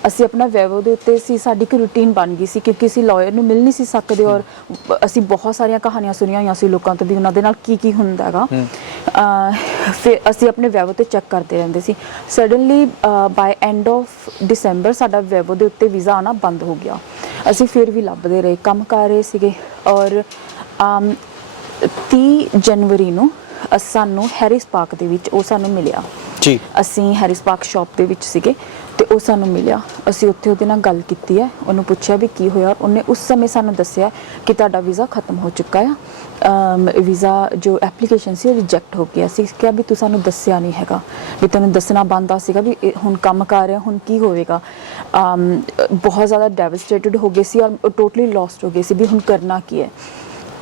ਅਸੀਂ ਆਪਣਾ ਵੈਵੋ ਦੇ ਉੱਤੇ ਸੀ, ਸਾਡੀ ਇੱਕ ਰੂਟੀਨ ਬਣ ਗਈ ਸੀ, ਕਿਉਂਕਿ ਅਸੀਂ ਲਾਇਰ ਨੂੰ ਮਿਲ ਨਹੀਂ ਸੀ ਸਕਦੇ, ਔਰ ਅਸੀਂ ਬਹੁਤ ਸਾਰੀਆਂ ਕਹਾਣੀਆਂ ਸੁਣੀਆਂ ਹੋਈਆਂ ਸੀ ਲੋਕਾਂ ਤੋਂ ਵੀ ਉਹਨਾਂ ਦੇ ਨਾਲ ਕੀ ਹੁੰਦਾ ਹੈਗਾ। ਫਿਰ ਅਸੀਂ ਆਪਣੇ ਵੈਵੋ ਤੇ ਚੈੱਕ ਕਰਦੇ ਰਹਿੰਦੇ ਸੀ। ਸਡਨਲੀ ਬਾਏ ਐਂਡ ਆਫ ਦਸੰਬਰ ਸਾਡਾ ਵੈਵੋ ਦੇ ਉੱਤੇ ਵੀਜ਼ਾ ਆਉਣਾ ਬੰਦ ਹੋ ਗਿਆ। ਅਸੀਂ ਫਿਰ ਵੀ ਲੱਭਦੇ ਰਹੇ, ਕੰਮ ਕਰ ਰਹੇ ਸੀਗੇ, ਔਰ 30 ਜਨਵਰੀ ਨੂੰ ਸਾਨੂੰ ਹੈਰਿਸ ਪਾਰਕ ਦੇ ਵਿੱਚ ਉਹ ਸਾਨੂੰ ਮਿਲਿਆ ਜੀ। ਅਸੀਂ ਹੈਰਿਸ ਪਾਰਕ ਸ਼ਾਪ ਦੇ ਵਿੱਚ ਸੀਗੇ ਤੇ ਉਹ ਸਾਨੂੰ ਮਿਲਿਆ। ਅਸੀਂ ਉੱਥੇ ਉਹਦੇ ਨਾਲ ਗੱਲ ਕੀਤੀ ਹੈ, ਉਹਨੂੰ ਪੁੱਛਿਆ ਵੀ ਕੀ ਹੋਇਆ। ਉਹਨੇ ਉਸ ਸਮੇਂ ਸਾਨੂੰ ਦੱਸਿਆ ਕਿ ਤੁਹਾਡਾ ਵੀਜ਼ਾ ਖਤਮ ਹੋ ਚੁੱਕਾ ਆ, ਵੀਜ਼ਾ ਜੋ ਐਪਲੀਕੇਸ਼ਨ ਸੀ ਉਹ ਰਿਜੈਕਟ ਹੋ ਗਿਆ ਸੀ। ਕਿਹਾ ਵੀ ਤੂੰ ਸਾਨੂੰ ਦੱਸਿਆ ਨਹੀਂ ਹੈਗਾ, ਵੀ ਤੈਨੂੰ ਦੱਸਣਾ ਬਣਦਾ ਸੀਗਾ ਵੀ ਹੁਣ ਕੰਮ ਕਰ ਰਿਹਾ, ਹੁਣ ਕੀ ਹੋਵੇਗਾ। ਬਹੁਤ ਜ਼ਿਆਦਾ ਡੈਵਸਟੇਟਡ ਹੋ ਗਏ ਸੀ ਔਰ ਟੋਟਲੀ ਲੋਸਟ ਹੋ ਗਏ ਸੀ ਵੀ ਹੁਣ ਕਰਨਾ ਕੀ ਹੈ।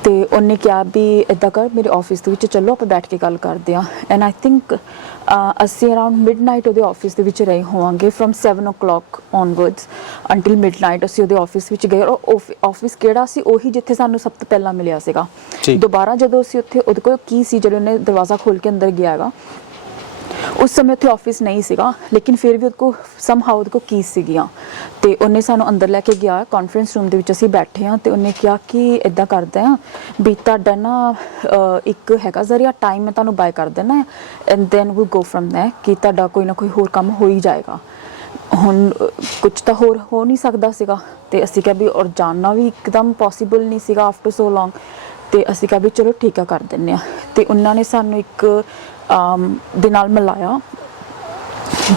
ਤੇ ਉਹਨੇ ਕਿਹਾ ਵੀ ਇੱਦਾਂ ਕਰ, ਮੇਰੇ ਆਫਿਸ ਦੇ ਵਿੱਚ ਚੱਲੋ, ਆਪਾਂ ਬੈਠ ਕੇ ਗੱਲ ਕਰਦੇ ਹਾਂ। ਐਂਡ ਆਈ ਥਿੰਕ ਅਸੀਂ ਅਰਾਊਂਡ ਮਿਡਨਾਈਟ ਉਹਦੇ ਆਫਿਸ ਦੇ ਵਿੱਚ ਰਹੇ ਹੋਵਾਂਗੇ, firm 7 o'clock onwards until midnight ਅਸੀਂ ਉਹਦੇ ਆਫਿਸ ਵਿੱਚ ਗਏ। ਔਰ ਆਫਿਸ ਕਿਹੜਾ ਸੀ? ਉਹੀ ਜਿੱਥੇ ਸਾਨੂੰ ਸਭ ਤੋਂ ਪਹਿਲਾਂ ਮਿਲਿਆ ਸੀਗਾ। ਦੁਬਾਰਾ ਜਦੋਂ ਅਸੀਂ ਉੱਥੇ, ਉਹਦੇ ਕੋਲ ਕੀ ਸੀ ਜਦੋਂ ਉਹਨੇ ਦਰਵਾਜ਼ਾ ਖੋਲ੍ਹ ਕੇ ਅੰਦਰ ਗਿਆ ਹੈਗਾ, ਉਸ ਸਮੇਂ ਉੱਥੇ ਆਫਿਸ ਨਹੀਂ ਸੀਗਾ, ਲੇਕਿਨ ਫਿਰ ਵੀ ਉਹਦੇ ਕੋਲ ਸਮਹਾਉ ਉਹਦੇ ਕੋਲ ਕੀਜ਼ ਸੀਗੀਆਂ। ਤੇ ਉਹਨੇ ਸਾਨੂੰ ਅੰਦਰ ਲੈ ਕੇ ਗਿਆ, ਕਾਨਫਰੰਸ ਰੂਮ ਦੇ ਵਿੱਚ ਅਸੀਂ ਬੈਠੇ ਹਾਂ, ਤੇ ਉਹਨੇ ਕਿਹਾ ਕਿ ਇੱਦਾਂ ਕਰਦਾ ਆ ਵੀ ਤੁਹਾਡਾ ਨਾ ਇੱਕ ਹੈਗਾ ਜ਼ਰੀਆ ਟਾਈਮ, ਮੈਂ ਤੁਹਾਨੂੰ ਬਾਏ ਕਰ ਦੇਣਾ and then we go from there, ਕਿ ਤੁਹਾਡਾ ਕੋਈ ਨਾ ਕੋਈ ਹੋਰ ਕੰਮ ਹੋ ਹੀ ਜਾਏਗਾ। ਹੁਣ ਕੁਝ ਤਾਂ ਹੋਰ ਹੋ ਨਹੀਂ ਸਕਦਾ ਸੀਗਾ, ਤੇ ਅਸੀਂ ਕਿਹਾ ਵੀ ਔਰ ਜਾਣਨਾ ਵੀ ਇੱਕਦਮ ਪੋਸੀਬਲ ਨਹੀਂ ਸੀਗਾ ਆਫਟਰ ਸੋ ਲੌਂਗ। ਤੇ ਅਸੀਂ ਕਿਹਾ ਵੀ ਚਲੋ ਠੀਕ ਆ, ਕਰ ਦਿੰਦੇ ਹਾਂ। ਤੇ ਉਹਨਾਂ ਨੇ ਸਾਨੂੰ ਇੱਕ ਦੇ ਨਾਲ ਮਿਲਾਇਆ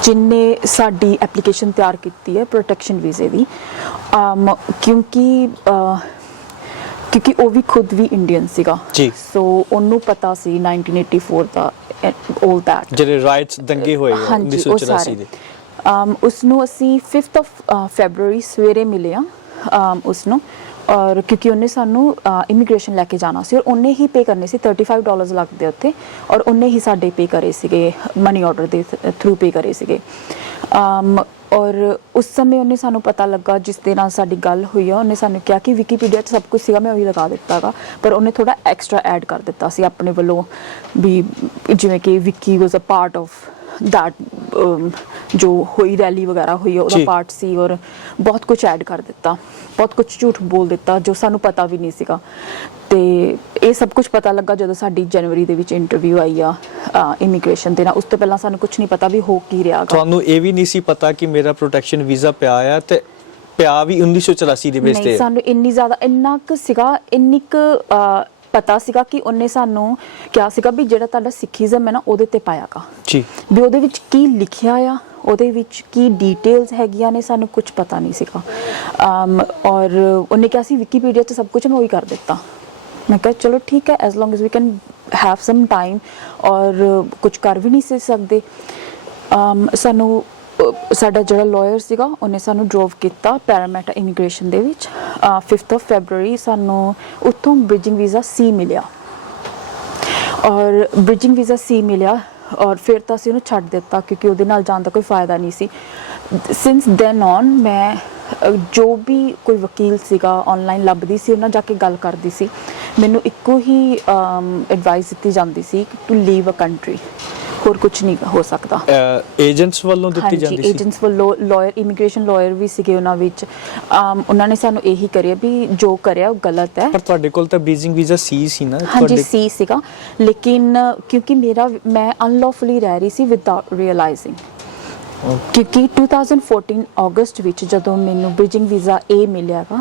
ਜਿਨਨੇ ਸਾਡੀ ਐਪਲੀਕੇਸ਼ਨ ਤਿਆਰ ਕੀਤੀ ਹੈ ਪ੍ਰੋਟੈਕਸ਼ਨ ਵੀਜ਼ੇ ਦੀ, ਕਿਉਂਕਿ ਉਹ ਵੀ ਖੁਦ ਵੀ ਇੰਡੀਅਨ ਸੀਗਾ ਜੀ। ਸੋ ਉਹਨੂੰ ਪਤਾ ਸੀ 1984 ਦਾ all that ਜਿਹੜੇ ਰਾਈਟਸ ਦੰਗੇ ਹੋਏ 1984 ਦੇ। ਉਸਨੂੰ ਅਸੀਂ 5th of February ਸਵੇਰੇ ਮਿਲੇ ਹਾਂ ਉਸਨੂੰ, ਔਰ ਕਿਉਂਕਿ ਉਹਨੇ ਸਾਨੂੰ ਇਮੀਗ੍ਰੇਸ਼ਨ ਲੈ ਕੇ ਜਾਣਾ ਸੀ, ਔਰ ਉਹਨੇ ਹੀ ਪੇ ਕਰਨੇ ਸੀ, $35 ਲੱਗਦੇ ਉੱਥੇ, ਔਰ ਉਹਨੇ ਹੀ ਸਾਡੇ ਪੇ ਕਰੇ ਸੀਗੇ, ਮਨੀ ਆਰਡਰ ਦੇ ਥਰੂ ਪੇ ਕਰੇ ਸੀਗੇ। ਔਰ ਉਸ ਸਮੇਂ ਉਹਨੇ ਸਾਨੂੰ ਪਤਾ ਲੱਗਾ, ਜਿਸ ਦੇ ਨਾਲ ਸਾਡੀ ਗੱਲ ਹੋਈ ਆ, ਉਹਨੇ ਸਾਨੂੰ ਕਿਹਾ ਕਿ ਵਿਕੀਪੀਡੀਆ 'ਚ ਸਭ ਕੁਝ ਸੀਗਾ, ਮੈਂ ਉਹੀ ਲਗਾ ਦਿੱਤਾ ਗਾ, ਪਰ ਉਹਨੇ ਥੋੜ੍ਹਾ ਐਕਸਟਰਾ ਐਡ ਕਰ ਦਿੱਤਾ ਸੀ ਆਪਣੇ ਵੱਲੋਂ, ਵੀ ਜਿਵੇਂ ਕਿ ਵਿਕੀ ਵਾਜ਼ ਅ ਪਾਰਟ ਆਫ ਦੈਟ, ਜੋ ਹੋਈ ਰੈਲੀ ਵਗੈਰਾ ਹੋਈ ਉਹਦਾ ਪਾਰਟ ਸੀ, ਔਰ ਬਹੁਤ ਕੁਝ ਐਡ ਕਰ ਦਿੱਤਾ, ਬਹੁਤ ਕੁਝ ਝੂਠ ਬੋਲ ਦਿੱਤਾ ਜੋ ਸਾਨੂੰ ਪਤਾ ਵੀ ਨਹੀਂ ਸੀਗਾ। ਤੇ ਇਹ ਸਭ ਕੁਝ ਪਤਾ ਲੱਗਾ ਜਦੋਂ ਸਾਡੀ ਜਨਵਰੀ ਦੇ ਵਿੱਚ ਇੰਟਰਵਿਊ ਆਈ ਆ ਇਮੀਗ੍ਰੇਸ਼ਨ ਦੇ ਨਾਲ। ਉਸ ਤੋਂ ਪਹਿਲਾਂ ਸਾਨੂੰ ਕੁਝ ਨਹੀਂ ਪਤਾ ਵੀ ਹੋ ਕੀ ਰਿਹਾ। ਤੁਹਾਨੂੰ ਇਹ ਵੀ ਨਹੀਂ ਸੀ ਪਤਾ ਕਿ ਮੇਰਾ ਪ੍ਰੋਟੈਕਸ਼ਨ ਵੀਜ਼ਾ ਪਿਆ ਆ, ਤੇ ਪਿਆ ਵੀ 1984 ਦੇ ਬੇਸ ਤੇ? ਨਹੀਂ, ਸਾਨੂੰ ਇੰਨਾ ਕੁ ਸੀਗਾ, ਇੰਨੀ ਕੁ ਪਤਾ ਸੀਗਾ ਕਿ ਉਹਨੇ ਸਾਨੂੰ ਕਿਹਾ ਸੀਗਾ ਵੀ ਜਿਹੜਾ ਤੁਹਾਡਾ ਸਿੱਖੀਜ਼ਮ ਹੈ ਨਾ, ਉਹਦੇ ਤੇ ਪਾਇਆਗਾ ਜੀ, ਵੀ ਉਹਦੇ ਵਿੱਚ ਕੀ ਲਿਖਿਆ ਆ, ਉਹਦੇ ਵਿੱਚ ਕੀ ਡਿਟੇਲਸ ਹੈਗੀਆਂ ਨੇ, ਸਾਨੂੰ ਕੁਝ ਪਤਾ ਨਹੀਂ ਸੀਗਾ। ਔਰ ਉਹਨੇ ਕਿਹਾ ਸੀ ਵਿਕੀਪੀਡੀਆ 'ਚ ਸਭ ਕੁਝ ਮੈਂ ਉਹੀ ਕਰ ਦਿੱਤਾ। ਮੈਂ ਕਿਹਾ ਚਲੋ ਠੀਕ ਹੈ, as long as we can have some time, ਔਰ ਕੁਝ ਕਰ ਵੀ ਨਹੀਂ ਸੀ ਸਕਦੇ। ਸਾਨੂੰ ਸਾਡਾ ਜਿਹੜਾ ਲਾਇਰ ਸੀਗਾ ਉਹਨੇ ਸਾਨੂੰ ਡਰੋਵ ਕੀਤਾ ਪੈਰਾਮੈਟਾ ਇਮੀਗ੍ਰੇਸ਼ਨ ਦੇ ਵਿੱਚ। 5th of February ਸਾਨੂੰ ਉੱਥੋਂ ਬ੍ਰਿਜਿੰਗ ਵੀਜ਼ਾ ਸੀ ਮਿਲਿਆ, ਔਰ ਬ੍ਰਿਜਿੰਗ ਵੀਜ਼ਾ ਸੀ ਮਿਲਿਆ, ਔਰ ਫਿਰ ਤਾਂ ਅਸੀਂ ਉਹਨੂੰ ਛੱਡ ਦਿੱਤਾ ਕਿਉਂਕਿ ਉਹਦੇ ਨਾਲ ਜਾਣ ਦਾ ਕੋਈ ਫਾਇਦਾ ਨਹੀਂ ਸੀ। ਸਿੰਸ ਦੈਨ ਔਨ ਮੈਂ ਜੋ ਵੀ ਕੋਈ ਵਕੀਲ ਸੀਗਾ ਆਨਲਾਈਨ ਲੱਭਦੀ ਸੀ, ਉਹਨਾਂ ਜਾ ਕੇ ਗੱਲ ਕਰਦੀ ਸੀ। ਮੈਨੂੰ ਇੱਕੋ ਹੀ ਐਡਵਾਈਸ ਦਿੱਤੀ ਜਾਂਦੀ ਸੀ ਕਿ ਟੂ ਲੀਵ ਅ ਕੰਟਰੀ, ਹੋਰ ਕੁਝ ਨਹੀਂ ਹੋ ਸਕਦਾ। ਏਜੰਟਸ ਵੱਲੋਂ ਦਿੱਤੀ ਜਾਂਦੀ ਸੀ? ਏਜੰਟਸ ਵੱਲੋਂ, ਲਾਇਰ, ਇਮੀਗ੍ਰੇਸ਼ਨ ਲਾਇਰ ਵੀ ਸੀਗੇ ਉਹਨਾਂ ਵਿੱਚ। ਉਹਨਾਂ ਨੇ ਸਾਨੂੰ ਇਹੀ ਕਰਿਆ ਵੀ ਜੋ ਕਰਿਆ ਉਹ ਗਲਤ ਹੈ। ਪਰ ਤੁਹਾਡੇ ਕੋਲ ਤਾਂ ਬ੍ਰਿਜਿੰਗ ਵੀਜ਼ਾ ਸੀ ਨਾ? ਹਾਂਜੀ ਸੀ ਸੀਗਾ, ਲੇਕਿਨ ਕਿਉਂਕਿ ਮੈਂ ਅਨਲੌਫੁਲੀ ਰਹਿ ਰਹੀ ਸੀ ਵਿਦਆਊਟ ਰੀਅਲਾਈਜ਼ਿੰਗ, ਕਿਉਂਕਿ 2014 ਅਗਸਤ ਵਿੱਚ ਜਦੋਂ ਮੈਨੂੰ ਬ੍ਰਿਜਿੰਗ ਵੀਜ਼ਾ ਇਹ ਮਿਲਿਆ ਵਾ,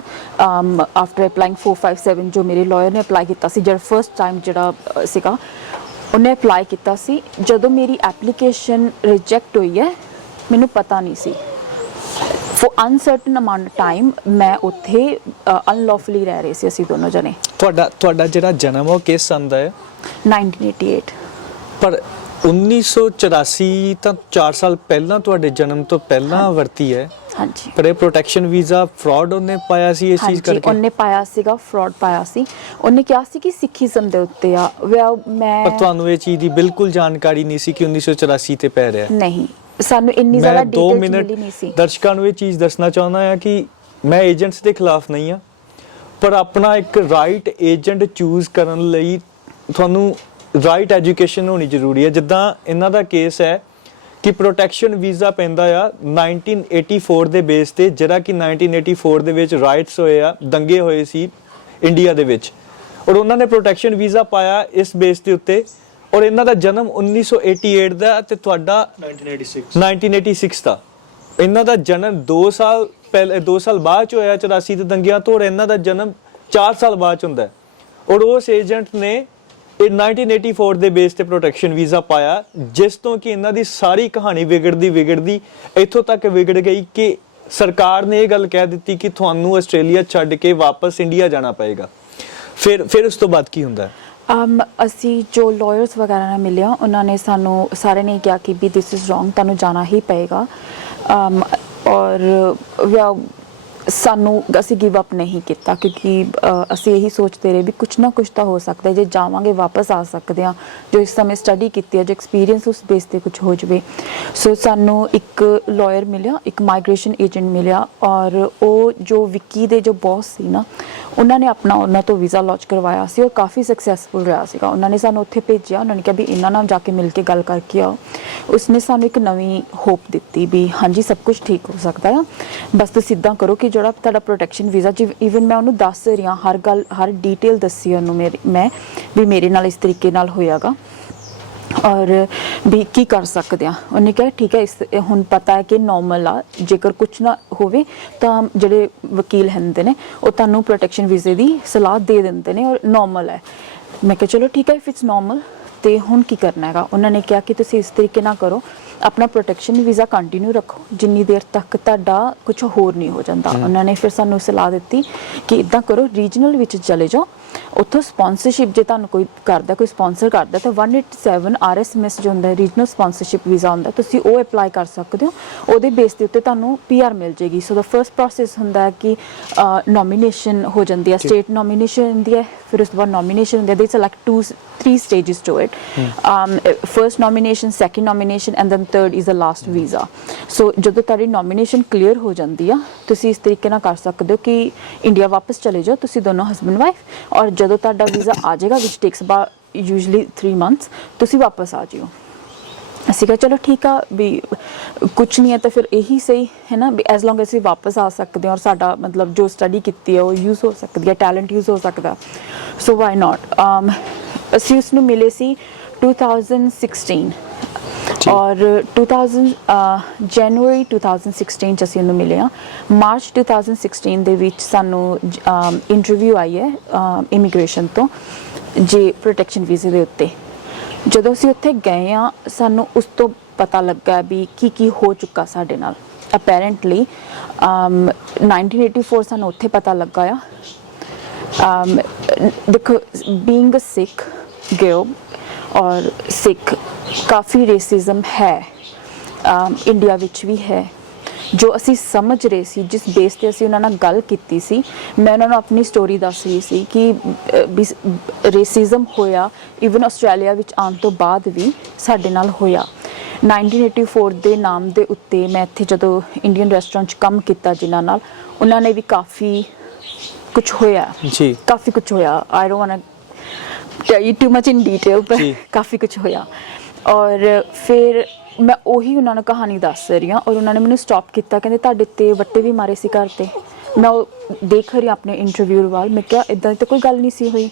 ਆਫਟਰ ਅਪਲਾਈਂਗ 457 ਜੋ ਮੇਰੇ ਲਾਇਰ ਨੇ ਅਪਲਾਈ ਕੀਤਾ ਸੀ, ਜਿਹੜਾ ਫਸਟ ਟਾਈਮ ਜਿਹੜਾ ਸੀਗਾ, ਉਹਨੇ ਅਪਲਾਈ ਕੀਤਾ ਸੀ। ਜਦੋਂ ਮੇਰੀ ਐਪਲੀਕੇਸ਼ਨ ਰਿਜੈਕਟ ਹੋਈ ਹੈ ਮੈਨੂੰ ਪਤਾ ਨਹੀਂ ਸੀ। ਫॉर ਅਨਸਰਟਨ ਅਮਾਊਂਟ ਟਾਈਮ ਮੈਂ ਉੱਥੇ ਅਨਲੌਫਲੀ ਰਹਿ ਰਹੇ ਸੀ ਅਸੀਂ ਦੋਨੋਂ ਜਣੇ। ਤੁਹਾਡਾ ਜਿਹੜਾ ਜਨਮ ਉਹ ਕਿਸ ਸੰਨ ਦਾ ਹੈ? 1988। ਪਰ 1984 ਤਾਂ 4 ਸਾਲ ਪਹਿਲਾਂ ਤੁਹਾਡੇ ਜਨਮ ਤੋਂ ਪਹਿਲਾਂ ਵਰਤੀ ਹੈ। ਹਾਂਜੀ। ਪਰ ਇਹ ਪ੍ਰੋਟੈਕਸ਼ਨ ਵੀਜ਼ਾ ਫਰਾਡ ਉਹਨੇ ਪਾਇਆ ਸੀ ਇਸ ਚੀਜ਼ ਕਰਕੇ? ਉਹਨੇ ਪਾਇਆ ਸੀਗਾ, ਫਰਾਡ ਪਾਇਆ ਸੀ। ਉਹਨੇ ਕਿਹਾ ਸੀ ਕਿ ਸਿੱਖੀਜ਼ਮ ਦੇ ਉੱਤੇ ਆ। ਮੈਂ ਪਰ ਤੁਹਾਨੂੰ ਇਹ ਚੀਜ਼ ਦੀ ਬਿਲਕੁਲ ਜਾਣਕਾਰੀ ਨਹੀਂ ਸੀ ਕਿ 1984 ਤੇ ਪੈ ਰਿਹਾ? ਨਹੀਂ, ਸਾਨੂੰ ਇੰਨੀ ਜ਼ਿਆਦਾ ਡਿਟੇਲ ਮਿਲੀ ਨਹੀਂ ਸੀ। ਦਰਸ਼ਕਾਂ ਨੂੰ ਇਹ ਚੀਜ਼ ਦੱਸਣਾ ਚਾਹੁੰਦਾ ਹਾਂ ਕਿ ਮੈਂ ਏਜੰਟਸ ਦੇ ਖਿਲਾਫ ਨਹੀਂ ਹਾਂ, ਪਰ ਆਪਣਾ ਇੱਕ ਰਾਈਟ ਏਜੰਟ ਚੂਜ਼ ਕਰਨ ਲਈ ਤੁਹਾਨੂੰ ਰਾਈਟ ਐਜੂਕੇਸ਼ਨ ਹੋਣੀ ਜ਼ਰੂਰੀ ਹੈ। ਜਿੱਦਾਂ ਇਹਨਾਂ ਦਾ ਕੇਸ ਹੈ ਕਿ ਪ੍ਰੋਟੈਕਸ਼ਨ ਵੀਜ਼ਾ ਪੈਂਦਾ ਆ 1984 ਦੇ ਬੇਸ ਤੇ, ਜਿਹੜਾ ਕਿ 1984 ਦੇ ਵਿੱਚ ਰਾਈਟਸ ਹੋਏ ਆ, ਦੰਗੇ ਹੋਏ ਸੀ ਇੰਡੀਆ ਦੇ ਵਿੱਚ, ਔਰ ਉਹਨਾਂ ਨੇ ਪ੍ਰੋਟੈਕਸ਼ਨ ਵੀਜ਼ਾ ਪਾਇਆ ਇਸ ਬੇਸ ਦੇ ਉੱਤੇ। ਔਰ ਇਹਨਾਂ ਦਾ ਜਨਮ 1988 ਦਾ ਤੇ ਤੁਹਾਡਾ 1986 ਦਾ। ਇਹਨਾਂ ਦਾ ਜਨਮ 2 ਸਾਲ ਪਹਿਲੇ 2 ਸਾਲ ਬਾਅਦ ਚ ਹੋਇਆ 84 ਦੇ ਦੰਗਿਆਂ ਤੋਂ, ਔਰ ਇਹਨਾਂ ਦਾ ਜਨਮ 4 ਸਾਲ ਬਾਅਦ ਚ ਹੁੰਦਾ ਹੈ। ਔਰ ਉਸ ਏਜੰਟ ਨੇ ਇਹ 1984 ਦੇ ਬੇਸ ਤੇ ਪ੍ਰੋਟੈਕਸ਼ਨ ਵੀਜ਼ਾ ਪਾਇਆ, ਜਿਸ ਤੋਂ ਕਿ ਇਹਨਾਂ ਦੀ ਸਾਰੀ ਕਹਾਣੀ ਵਿਗੜਦੀ ਇੱਥੋਂ ਤੱਕ ਵਿਗੜ ਗਈ ਕਿ ਸਰਕਾਰ ਨੇ ਇਹ ਗੱਲ ਕਹਿ ਦਿੱਤੀ ਕਿ ਤੁਹਾਨੂੰ ਆਸਟ੍ਰੇਲੀਆ ਛੱਡ ਕੇ ਵਾਪਸ ਇੰਡੀਆ ਜਾਣਾ ਪਏਗਾ। ਫਿਰ ਉਸ ਤੋਂ ਬਾਅਦ ਕੀ ਹੁੰਦਾ ਹੈ? ਅਸੀਂ ਜੋ ਲਾਇਰਸ ਵਗੈਰਾ ਨਾਲ ਮਿਲਿਆ, ਉਹਨਾਂ ਨੇ ਸਾਨੂੰ ਸਾਰੇ ਨੇ ਕਿਹਾ ਕਿ ਵੀ ਦਿਸ ਇਜ਼ ਰੋਂਗ, ਤੁਹਾਨੂੰ ਜਾਣਾ ਹੀ ਪਏਗਾ। ਔਰ ਸਾਨੂੰ ਅਸੀਂ ਗਿਵ ਅਪ ਨਹੀਂ ਕੀਤਾ ਕਿਉਂਕਿ ਅਸੀਂ ਇਹੀ ਸੋਚਦੇ ਰਹੇ ਵੀ ਕੁਛ ਨਾ ਕੁਛ ਤਾਂ ਹੋ ਸਕਦਾ, ਜੇ ਜਾਵਾਂਗੇ ਵਾਪਸ ਆ ਸਕਦੇ ਹਾਂ। ਜੋ ਇਸ ਸਮੇਂ ਸਟੱਡੀ ਕੀਤੀ ਹੈ, ਜੋ ਐਕਸਪੀਰੀਅੰਸ ਉਸ ਬੇਸ ਤੇ ਕੁਛ ਹੋ ਜਾਵੇ। ਸੋ ਸਾਨੂੰ ਇੱਕ ਲਾਇਰ ਮਿਲਿਆ, ਇੱਕ ਮਾਈਗ੍ਰੇਸ਼ਨ ਏਜੰਟ ਮਿਲਿਆ, ਔਰ ਉਹ ਜੋ ਵਿੱਕੀ ਦੇ ਜੋ ਬੌਸ ਸੀ ਨਾ, ਉਹਨਾਂ ਨੇ ਉਹਨਾਂ ਤੋਂ ਵੀਜ਼ਾ ਲਾਂਚ ਕਰਵਾਇਆ ਸੀ ਔਰ ਕਾਫੀ ਸਕਸੈਸਫੁਲ ਰਿਹਾ ਸੀਗਾ। ਉਹਨਾਂ ਨੇ ਸਾਨੂੰ ਉੱਥੇ ਭੇਜਿਆ, ਉਹਨਾਂ ਨੇ ਕਿਹਾ ਵੀ ਇਹਨਾਂ ਨਾਲ ਜਾ ਕੇ ਮਿਲ ਕੇ ਗੱਲ ਕਰਕੇ ਆਓ। ਉਸਨੇ ਸਾਨੂੰ ਇੱਕ ਨਵੀਂ ਹੋਪ ਦਿੱਤੀ ਵੀ ਹਾਂਜੀ ਸਭ ਕੁਝ ਠੀਕ ਹੋ ਸਕਦਾ ਆ, ਬਸ ਤੁਸੀਂ ਇੱਦਾਂ ਕਰੋ ਕਿ ਜਿਹੜਾ ਤੁਹਾਡਾ ਪ੍ਰੋਟੈਕਸ਼ਨ ਵੀਜ਼ਾ, ਈਵਨ ਮੈਂ ਉਹਨੂੰ ਦੱਸ ਰਹੀ ਹਾਂ, ਹਰ ਗੱਲ ਹਰ ਡਿਟੇਲ ਦੱਸੀ ਉਹਨੂੰ ਮੈਂ ਵੀ ਮੇਰੇ ਨਾਲ ਇਸ ਤਰੀਕੇ ਨਾਲ ਹੋਇਆਗਾ ਔਰ ਵੀ ਕੀ ਕਰ ਸਕਦੇ ਹਾਂ। ਉਹਨੇ ਕਿਹਾ ਠੀਕ ਹੈ, ਹੁਣ ਪਤਾ ਹੈ ਕਿ ਨੋਰਮਲ ਆ, ਜੇਕਰ ਕੁਛ ਨਾ ਹੋਵੇ ਤਾਂ ਜਿਹੜੇ ਵਕੀਲ ਹੁੰਦੇ ਨੇ ਉਹ ਤੁਹਾਨੂੰ ਪ੍ਰੋਟੈਕਸ਼ਨ ਵੀਜ਼ੇ ਦੀ ਸਲਾਹ ਦੇ ਦਿੰਦੇ ਨੇ ਔਰ ਨੋਰਮਲ ਹੈ। ਮੈਂ ਕਿਹਾ ਚਲੋ ਠੀਕ ਹੈ, ਇਫ ਇਟਸ ਨੋਰਮਲ ਤੇ ਹੁਣ ਕੀ ਕਰਨਾ ਹੈਗਾ। ਉਹਨਾਂ ਨੇ ਕਿਹਾ ਕਿ ਤੁਸੀਂ ਇਸ ਤਰੀਕੇ ਨਾਲ ਕਰੋ, ਆਪਣਾ ਪ੍ਰੋਟੈਕਸ਼ਨ ਵੀਜ਼ਾ ਕੰਟੀਨਿਊ ਰੱਖੋ ਜਿੰਨੀ ਦੇਰ ਤੱਕ ਤੁਹਾਡਾ ਕੁਝ ਹੋਰ ਨਹੀਂ ਹੋ ਜਾਂਦਾ। ਉਹਨਾਂ ਨੇ ਫਿਰ ਸਾਨੂੰ ਸਲਾਹ ਦਿੱਤੀ ਕਿ ਇੱਦਾਂ ਕਰੋ, ਰੀਜਨਲ ਵਿੱਚ ਚਲੇ ਜਾਓ, ਉੱਥੋਂ ਸਪਾਂਸਰਸ਼ਿਪ ਜੇ ਤੁਹਾਨੂੰ ਕੋਈ ਕਰਦਾ, ਕੋਈ ਸਪਾਂਸਰ ਕਰਦਾ ਤਾਂ 187 RSMS ਜੋ ਹੁੰਦਾ ਰੀਜਨਲ ਸਪਾਂਸਰਸ਼ਿਪ ਵੀਜ਼ਾ ਹੁੰਦਾ, ਤੁਸੀਂ ਉਹ ਅਪਲਾਈ ਕਰ ਸਕਦੇ ਹੋ। ਉਹਦੇ ਬੇਸ ਦੇ ਉੱਤੇ ਤੁਹਾਨੂੰ PR ਮਿਲ ਜੇਗੀ। ਸੋ ਦਾ ਫਰਸਟ ਪ੍ਰੋਸੈਸ ਹੁੰਦਾ ਕਿ ਨੋਮੀਨੇਸ਼ਨ ਹੋ ਜਾਂਦੀ ਹੈ, ਸਟੇਟ ਨੋਮੀਨੇਸ਼ਨ ਹੁੰਦੀ ਹੈ, ਫਿਰ ਉਸ ਤੋਂ ਬਾਅਦ ਨੋਮੀਨੇਸ਼ਨ ਹੁੰਦੀ ਹੈ। ਦੇ select 3 stages to it. First nomination, second nomination and then third is the last visa. So ਜਦੋਂ ਤੁਹਾਡੀ nomination clear ਹੋ ਜਾਂਦੀ ਆ, ਤੁਸੀਂ ਇਸ ਤਰੀਕੇ ਨਾਲ ਕਰ ਸਕਦੇ ਹੋ ਕਿ ਇੰਡੀਆ ਵਾਪਸ ਚਲੇ ਜਾਓ ਤੁਸੀਂ ਦੋਨੋਂ ਹਸਬੈਂਡ ਵਾਈਫ, ਔਰ ਜਦੋਂ ਤੁਹਾਡਾ ਵੀਜ਼ਾ ਆ ਜਾਏਗਾ which takes about usually 3 months, ਤੁਸੀਂ ਵਾਪਸ ਆ ਜਿਓ। ਅਸੀਂ ਕਿਹਾ ਚਲੋ ਠੀਕ ਆ ਵੀ ਕੁਛ ਨਹੀਂ ਹੈ ਤਾਂ ਫਿਰ ਇਹੀ ਸਹੀ ਹੈ ਨਾ, ਵੀ ਐਜ਼ ਲੌਂਗ ਅਸੀਂ ਵਾਪਸ ਆ ਸਕਦੇ ਹਾਂ ਔਰ ਸਾਡਾ ਮਤਲਬ ਜੋ ਸਟੱਡੀ ਕੀਤੀ ਹੈ ਉਹ ਯੂਜ਼ ਹੋ ਸਕਦੀ ਹੈ, ਟੈਲੈਂਟ ਯੂਜ਼ ਹੋ ਸਕਦਾ, ਸੋ ਵਾਈ ਨਾਟ। ਅਸੀਂ ਉਸਨੂੰ ਮਿਲੇ ਸੀ 2016 ਔਰ ਜਨਵਰੀ 2016 ਚ ਅਸੀਂ ਉਹਨੂੰ ਮਿਲੇ ਹਾਂ। ਮਾਰਚ 2016 ਦੇ ਵਿੱਚ ਸਾਨੂੰ ਇੰਟਰਵਿਊ ਆਈ ਹੈ ਇਮੀਗ੍ਰੇਸ਼ਨ ਤੋਂ ਜੇ ਪ੍ਰੋਟੈਕਸ਼ਨ ਵੀਜ਼ੇ ਦੇ ਉੱਤੇ। ਜਦੋਂ ਅਸੀਂ ਉੱਥੇ ਗਏ ਹਾਂ ਸਾਨੂੰ ਉਸ ਤੋਂ ਪਤਾ ਲੱਗਾ ਵੀ ਕੀ ਹੋ ਚੁੱਕਾ ਸਾਡੇ ਨਾਲ। ਅਪੈਰੈਂਟਲੀ 1984 ਸਾਨੂੰ ਉੱਥੇ ਪਤਾ ਲੱਗਾ ਆ। ਦੇਖੋ, ਬੀਇੰਗ ਅ ਸਿੱਖ ਗਰਲ ਔਰ ਸਿੱਖ ਕਾਫੀ ਰੇਸਿਜ਼ਮ ਹੈ ਇੰਡੀਆ ਵਿੱਚ ਵੀ ਹੈ, ਜੋ ਅਸੀਂ ਸਮਝ ਰਹੇ ਸੀ, ਜਿਸ ਬੇਸ ਤੇ ਅਸੀਂ ਉਹਨਾਂ ਨਾਲ ਗੱਲ ਕੀਤੀ ਸੀ। ਮੈਂ ਉਹਨਾਂ ਨੂੰ ਆਪਣੀ ਸਟੋਰੀ ਦੱਸ ਰਹੀ ਸੀ ਕਿ ਰੇਸਿਜ਼ਮ ਹੋਇਆ ਈਵਨ ਆਸਟ੍ਰੇਲੀਆ ਵਿੱਚ ਆਉਣ ਤੋਂ ਬਾਅਦ ਵੀ ਸਾਡੇ ਨਾਲ ਹੋਇਆ। 1984 ਦੇ ਨਾਮ ਦੇ ਉੱਤੇ ਮੈਂ ਇੱਥੇ ਜਦੋਂ ਇੰਡੀਅਨ ਰੈਸਟੋਰੈਂਟ 'ਚ ਕੰਮ ਕੀਤਾ ਜਿਨ੍ਹਾਂ ਨਾਲ, ਉਹਨਾਂ ਨੇ ਵੀ ਕਾਫੀ ਕੁਛ ਹੋਇਆ ਜੀ, ਕਾਫੀ ਕੁਛ ਹੋਇਆ। I don't want to tell you too much in detail, ਪਰ ਕਾਫੀ ਕੁਛ ਹੋਇਆ। ਔਰ ਫਿਰ ਮੈਂ ਉਹੀ ਉਹਨਾਂ ਨੂੰ ਕਹਾਣੀ ਦੱਸ ਰਹੀ ਹਾਂ ਔਰ ਉਹਨਾਂ ਨੇ ਮੈਨੂੰ ਸਟਾਪ ਕੀਤਾ, ਕਹਿੰਦੇ ਤੁਹਾਡੇ ਤੇ ਵੱਟੇ ਵੀ ਮਾਰੇ ਸੀ ਘਰ ਤੇ। ਮੈਂ ਉਹ ਦੇਖ ਰਹੀ ਆਪਣੇ ਇੰਟਰਵਿਊ ਵੱਲ, ਮੈਂ ਕਿਹਾ ਇੱਦਾਂ ਦੀ ਤਾਂ ਕੋਈ ਗੱਲ ਨਹੀਂ ਸੀ ਹੋਈ।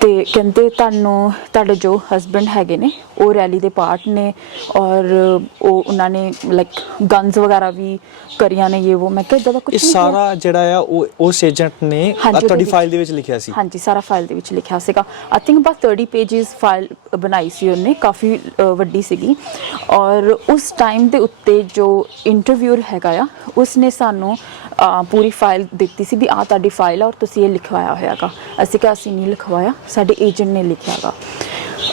ਤੇ ਕਹਿੰਦੇ ਤੁਹਾਡੇ ਜੋ ਹਸਬੈਂਡ ਹੈਗੇ ਨੇ ਉਹ ਰੈਲੀ ਦੇ ਪਾਰਟ ਨੇ ਔਰ ਉਹ ਉਹਨਾਂ ਨੇ ਲਾਈਕ ਗਨਸ ਵਗੈਰਾ ਵੀ ਕਰੀਆਂ ਨੇ, ਇਹ ਉਹ। ਮੈਂ ਕਿਹਾ ਇੱਦਾਂ ਦਾ ਕੁਝ ਇਹ ਸਾਰਾ ਜਿਹੜਾ ਆ ਉਹ ਉਸ ਏਜੰਟ ਨੇ ਤੁਹਾਡੀ ਫਾਈਲ ਦੇ ਵਿੱਚ ਲਿਖਿਆ ਸੀ? ਹਾਂਜੀ, ਸਾਰਾ ਫਾਈਲ ਦੇ ਵਿੱਚ ਲਿਖਿਆ ਸੀਗਾ। I think about 30 pages file ਬਣਾਈ ਸੀ ਉਹਨੇ, ਕਾਫੀ ਵੱਡੀ ਸੀਗੀ। ਔਰ ਉਸ ਟਾਈਮ ਦੇ ਉੱਤੇ ਜੋ ਇੰਟਰਵਿਊਅਰ ਹੈਗਾ ਆ ਉਸਨੇ ਸਾਨੂੰ ਪੂਰੀ ਫਾਈਲ ਦਿੱਤੀ ਸੀ ਵੀ ਆਹ ਤੁਹਾਡੀ ਫਾਈਲ ਆ ਔਰ ਤੁਸੀਂ ਇਹ ਲਿਖਵਾਇਆ ਹੋਇਆਗਾ। ਅਸੀਂ ਕਿਹਾ ਅਸੀਂ ਨਹੀਂ ਲਿਖਵਾਇਆ, ਸਾਡੇ ਏਜੰਟ ਨੇ ਲਿਖਿਆਗਾ।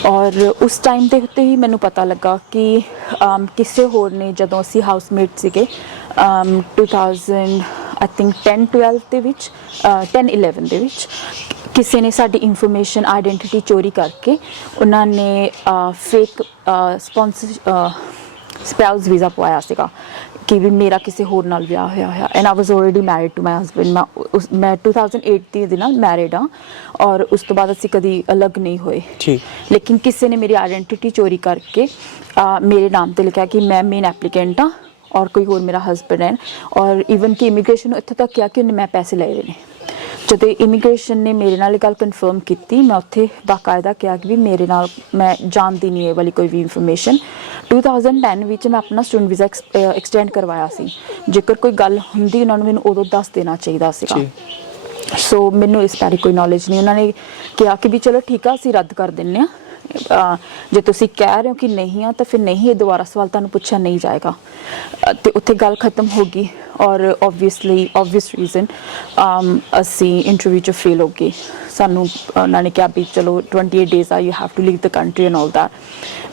ਔਰ ਉਸ ਟਾਈਮ ਦੇ ਉੱਤੇ ਹੀ ਮੈਨੂੰ ਪਤਾ ਲੱਗਾ ਕਿ ਕਿਸੇ ਹੋਰ ਨੇ, ਜਦੋਂ ਅਸੀਂ ਹਾਊਸਮੇਟ ਸੀਗੇ 2000 ਆਈ ਥਿੰਕ 10-12 ਦੇ ਵਿੱਚ 10-11 ਦੇ ਵਿੱਚ, ਕਿਸੇ ਨੇ ਸਾਡੀ ਇਨਫੋਰਮੇਸ਼ਨ ਆਈਡੈਂਟੀਟੀ ਚੋਰੀ ਕਰਕੇ ਉਹਨਾਂ ਨੇ ਫੇਕ ਸਪਾਊਸ ਵੀਜ਼ਾ ਪਵਾਇਆ ਸੀਗਾ ਕਿ ਵੀ ਮੇਰਾ ਕਿਸੇ ਹੋਰ ਨਾਲ ਵਿਆਹ ਹੋਇਆ and I was already married to my husband. ਮੈਂ 2008 ਦੇ ਨਾਲ ਮੈਰਿਡ ਹਾਂ ਔਰ ਉਸ ਤੋਂ ਬਾਅਦ ਅਸੀਂ ਕਦੀ ਅਲੱਗ ਨਹੀਂ ਹੋਏ। ਲੇਕਿਨ ਕਿਸੇ ਨੇ ਮੇਰੀ ਆਈਡੈਂਟੀਟੀ ਚੋਰੀ ਕਰਕੇ ਮੇਰੇ ਨਾਮ ਤੇ ਲਿਖਿਆ ਕਿ ਮੈਂ ਮੇਨ ਐਪਲੀਕੈਂਟ ਹਾਂ ਔਰ ਕੋਈ ਹੋਰ ਮੇਰਾ ਹਸਬੈਂਡ ਹੈ। ਔਰ ਈਵਨ ਕਿ ਇਮੀਗ੍ਰੇਸ਼ਨ ਨੂੰ ਇੱਥੋਂ ਤੱਕ ਕਿਹਾ ਕਿ ਉਹਨੇ ਮੈਂ ਪੈਸੇ ਲਏ ਨੇ। ਜਦੋਂ ਇਮੀਗ੍ਰੇਸ਼ਨ ਨੇ ਮੇਰੇ ਨਾਲ ਇਹ ਗੱਲ ਕਨਫਰਮ ਕੀਤੀ, ਮੈਂ ਉੱਥੇ ਬਾਕਾਇਦਾ ਕਿਹਾ ਕਿ ਵੀ ਮੇਰੇ ਨਾਲ ਮੈਂ ਜਾਣਦੀ ਨਹੀਂ ਇਹ ਵਾਲੀ ਕੋਈ ਵੀ ਇਨਫੋਰਮੇਸ਼ਨ। 2010 ਵਿੱਚ ਮੈਂ ਆਪਣਾ ਸਟੂਡੈਂਟ ਵੀਜ਼ਾ ਐਕਸਟੈਂਡ ਕਰਵਾਇਆ ਸੀ। ਜੇਕਰ ਕੋਈ ਗੱਲ ਹੁੰਦੀ ਉਹਨਾਂ ਨੂੰ ਮੈਨੂੰ ਉਦੋਂ ਦੱਸ ਦੇਣਾ ਚਾਹੀਦਾ ਸੀਗਾ। ਸੋ ਮੈਨੂੰ ਇਸ ਬਾਰੇ ਕੋਈ ਨੌਲੇਜ ਨਹੀਂ। ਉਹਨਾਂ ਨੇ ਕਿਹਾ ਕਿ ਵੀ ਚਲੋ ਠੀਕ ਆ, ਅਸੀਂ ਰੱਦ ਕਰ ਦਿੰਦੇ ਹਾਂ, ਜੇ ਤੁਸੀਂ ਕਹਿ ਰਹੇ ਹੋ ਕਿ ਨਹੀਂ ਆ ਤਾਂ ਫਿਰ ਨਹੀਂ, ਇਹ ਦੁਬਾਰਾ ਸਵਾਲ ਤੁਹਾਨੂੰ ਪੁੱਛਿਆ ਨਹੀਂ ਜਾਏਗਾ। ਤੇ ਉੱਥੇ ਗੱਲ ਖਤਮ ਹੋ ਗਈ। ਔਰ ਓਬਵੀਅਸ ਰੀਜ਼ਨ ਅਸੀਂ ਇੰਟਰਵਿਊ 'ਚ ਫੇਲ ਹੋ ਗਏ। ਸਾਨੂੰ ਉਹਨਾਂ ਨੇ ਕਿਹਾ ਵੀ ਚਲੋ 28 ਡੇਜ਼ ਆ, you have to leave the country and all that.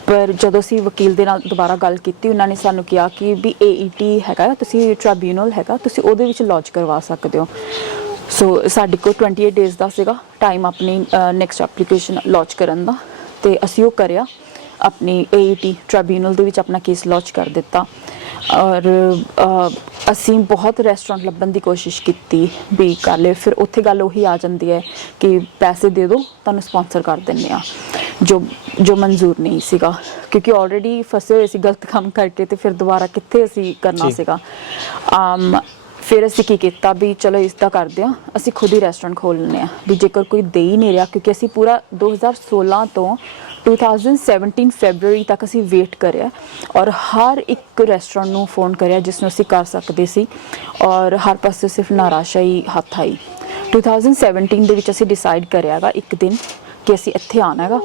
ਪਰ ਜਦੋਂ ਅਸੀਂ ਵਕੀਲ ਦੇ ਨਾਲ ਦੁਬਾਰਾ ਗੱਲ ਕੀਤੀ, ਉਹਨਾਂ ਨੇ ਸਾਨੂੰ ਕਿਹਾ ਕਿ ਵੀ AET ਹੈਗਾ, ਤੁਸੀਂ ਟ੍ਰਿਬਿਊਨਲ ਹੈਗਾ, ਤੁਸੀਂ ਉਹਦੇ ਵਿੱਚ ਲੌਜ ਕਰਵਾ ਸਕਦੇ ਹੋ। ਸੋ ਸਾਡੇ ਕੋਲ 28 ਡੇਜ਼ ਦਾ ਸੀਗਾ ਟਾਈਮ ਆਪਣੀ ਨੈਕਸਟ ਐਪਲੀਕੇਸ਼ਨ ਲੌਜ ਕਰਨ ਦਾ, ਤੇ ਅਸੀਂ ਉਹ ਕਰਿਆ। ਆਪਣੀ AET ਟ੍ਰਿਬਿਊਨਲ ਦੇ ਵਿੱਚ ਆਪਣਾ ਕੇਸ ਲੌਜ ਕਰ ਦਿੱਤਾ। ਔਰ ਅਸੀਂ ਬਹੁਤ ਰੈਸਟੋਰੈਂਟ ਲੱਭਣ ਦੀ ਕੋਸ਼ਿਸ਼ ਕੀਤੀ ਵੀ ਕਰ ਲਏ। ਫਿਰ ਉੱਥੇ ਗੱਲ ਉਹੀ ਆ ਜਾਂਦੀ ਹੈ ਕਿ ਪੈਸੇ ਦੇ ਦਿਓ, ਤੁਹਾਨੂੰ ਸਪਾਂਸਰ ਕਰ ਦਿੰਦੇ ਆ, ਜੋ ਮਨਜ਼ੂਰ ਨਹੀਂ ਸੀਗਾ ਕਿਉਂਕਿ ਆਲਰੇਡੀ ਫਸੇ ਹੋਏ ਸੀ ਗਲਤ ਕੰਮ ਕਰਕੇ, ਤੇ ਫਿਰ ਦੁਬਾਰਾ ਕਿੱਥੇ ਅਸੀਂ ਕਰਨਾ ਸੀਗਾ। ਫਿਰ ਅਸੀਂ ਕੀ ਕੀਤਾ ਵੀ ਚਲੋ ਇਸ ਦਾ ਕਰਦੇ ਹਾਂ, ਅਸੀਂ ਖੁਦ ਹੀ ਰੈਸਟੋਰੈਂਟ ਖੋਲ੍ਹ ਲੈਂਦੇ ਹਾਂ ਵੀ ਜੇਕਰ ਕੋਈ ਦੇ ਹੀ ਨਹੀਂ ਰਿਹਾ। ਕਿਉਂਕਿ ਅਸੀਂ ਪੂਰਾ 2016 ਤੋਂ 2017 ਫੈਬਰੂਰੀ ਤੱਕ ਅਸੀਂ ਵੇਟ ਕਰਿਆ ਔਰ ਹਰ ਇੱਕ ਰੈਸਟੋਰੈਂਟ ਨੂੰ ਫੋਨ ਕਰਿਆ ਜਿਸ ਨੂੰ ਅਸੀਂ ਕਰ ਸਕਦੇ ਸੀ, ਔਰ ਹਰ ਪਾਸੇ ਸਿਰਫ ਨਿਰਾਸ਼ਾ ਹੱਥ ਆਈ। 2017 ਦੇ ਵਿੱਚ ਅਸੀਂ ਡਿਸਾਈਡ ਕਰਿਆਗਾ ਇੱਕ ਦਿਨ ਕਿ ਅਸੀਂ ਇੱਥੇ ਆਉਣਾ ਹੈਗਾ,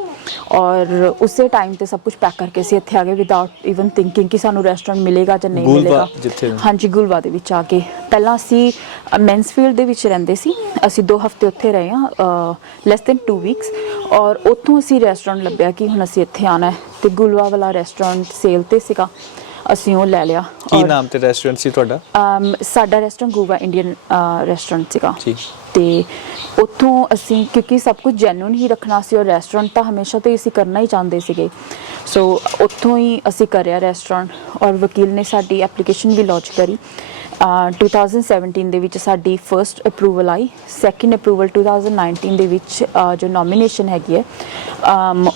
ਔਰ ਉਸੇ ਟਾਈਮ ਤੇ ਸਭ ਕੁਝ ਪੈਕ ਕਰਕੇ ਅਸੀਂ ਇੱਥੇ ਆ ਗਏ ਵਿਦਆਊਟ ਈਵਨ ਥਿੰਕਿੰਗ ਕਿ ਸਾਨੂੰ ਰੈਸਟੋਰੈਂਟ ਮਿਲੇਗਾ ਜਾਂ ਨਹੀਂ ਮਿਲੇਗਾ। ਹਾਂਜੀ, ਗੁਲਵਾ ਦੇ ਵਿੱਚ ਆ ਕੇ। ਪਹਿਲਾਂ ਅਸੀਂ ਮੈਨਸਫੀਲਡ ਦੇ ਵਿੱਚ ਰਹਿੰਦੇ ਸੀ, ਅਸੀਂ 2 ਹਫ਼ਤੇ ਉੱਥੇ ਰਹੇ ਹਾਂ, ਲੈਸ ਦੈਨ 2 ਵੀਕਸ। ਔਰ ਉੱਥੋਂ ਅਸੀਂ ਰੈਸਟੋਰੈਂਟ ਲੱਭਿਆ ਕਿ ਹੁਣ ਅਸੀਂ ਇੱਥੇ ਆਉਣਾ ਹੈ, ਤੇ ਗੁਲਵਾ ਵਾਲਾ ਰੈਸਟੋਰੈਂਟ ਸੇਲ ਤੇ ਸੀਗਾ, ਅਸੀਂ ਉਹ ਲੈ ਲਿਆ। ਕੀ ਨਾਮ ਤੇ ਰੈਸਟੋਰੈਂਟ ਸੀ ਤੁਹਾਡਾ? ਸਾਡਾ ਰੈਸਟੋਰੈਂਟ ਗੋਵਾ ਇੰਡੀਅਨ ਰੈਸਟੋਰੈਂਟ ਸੀਗਾ। ਤੇ ਉੱਥੋਂ ਅਸੀਂ ਕਿਉਂਕਿ ਸਭ ਕੁਝ ਜੈਨੂਇਨ ਹੀ ਰੱਖਣਾ ਸੀ ਔਰ ਰੈਸਟੋਰੈਂਟ ਤਾਂ ਹਮੇਸ਼ਾ ਤੋਂ ਹੀ ਅਸੀਂ ਕਰਨਾ ਹੀ ਚਾਹੁੰਦੇ ਸੀਗੇ। ਸੋ ਉੱਥੋਂ ਹੀ ਅਸੀਂ ਕਰਿਆ ਰੈਸਟੋਰੈਂਟ, ਔਰ ਵਕੀਲ ਨੇ ਸਾਡੀ ਐਪਲੀਕੇਸ਼ਨ ਵੀ ਲੌਂਚ ਕਰੀ। 2017 ਦੇ ਵਿੱਚ ਸਾਡੀ ਫਰਸਟ ਅਪਰੂਵਲ ਆਈ। ਸੈਕਿੰਡ ਅਪਰੂਵਲ 2019 ਦੇ ਵਿੱਚ ਜੋ ਨੋਮੀਨੇਸ਼ਨ ਹੈਗੀ ਹੈ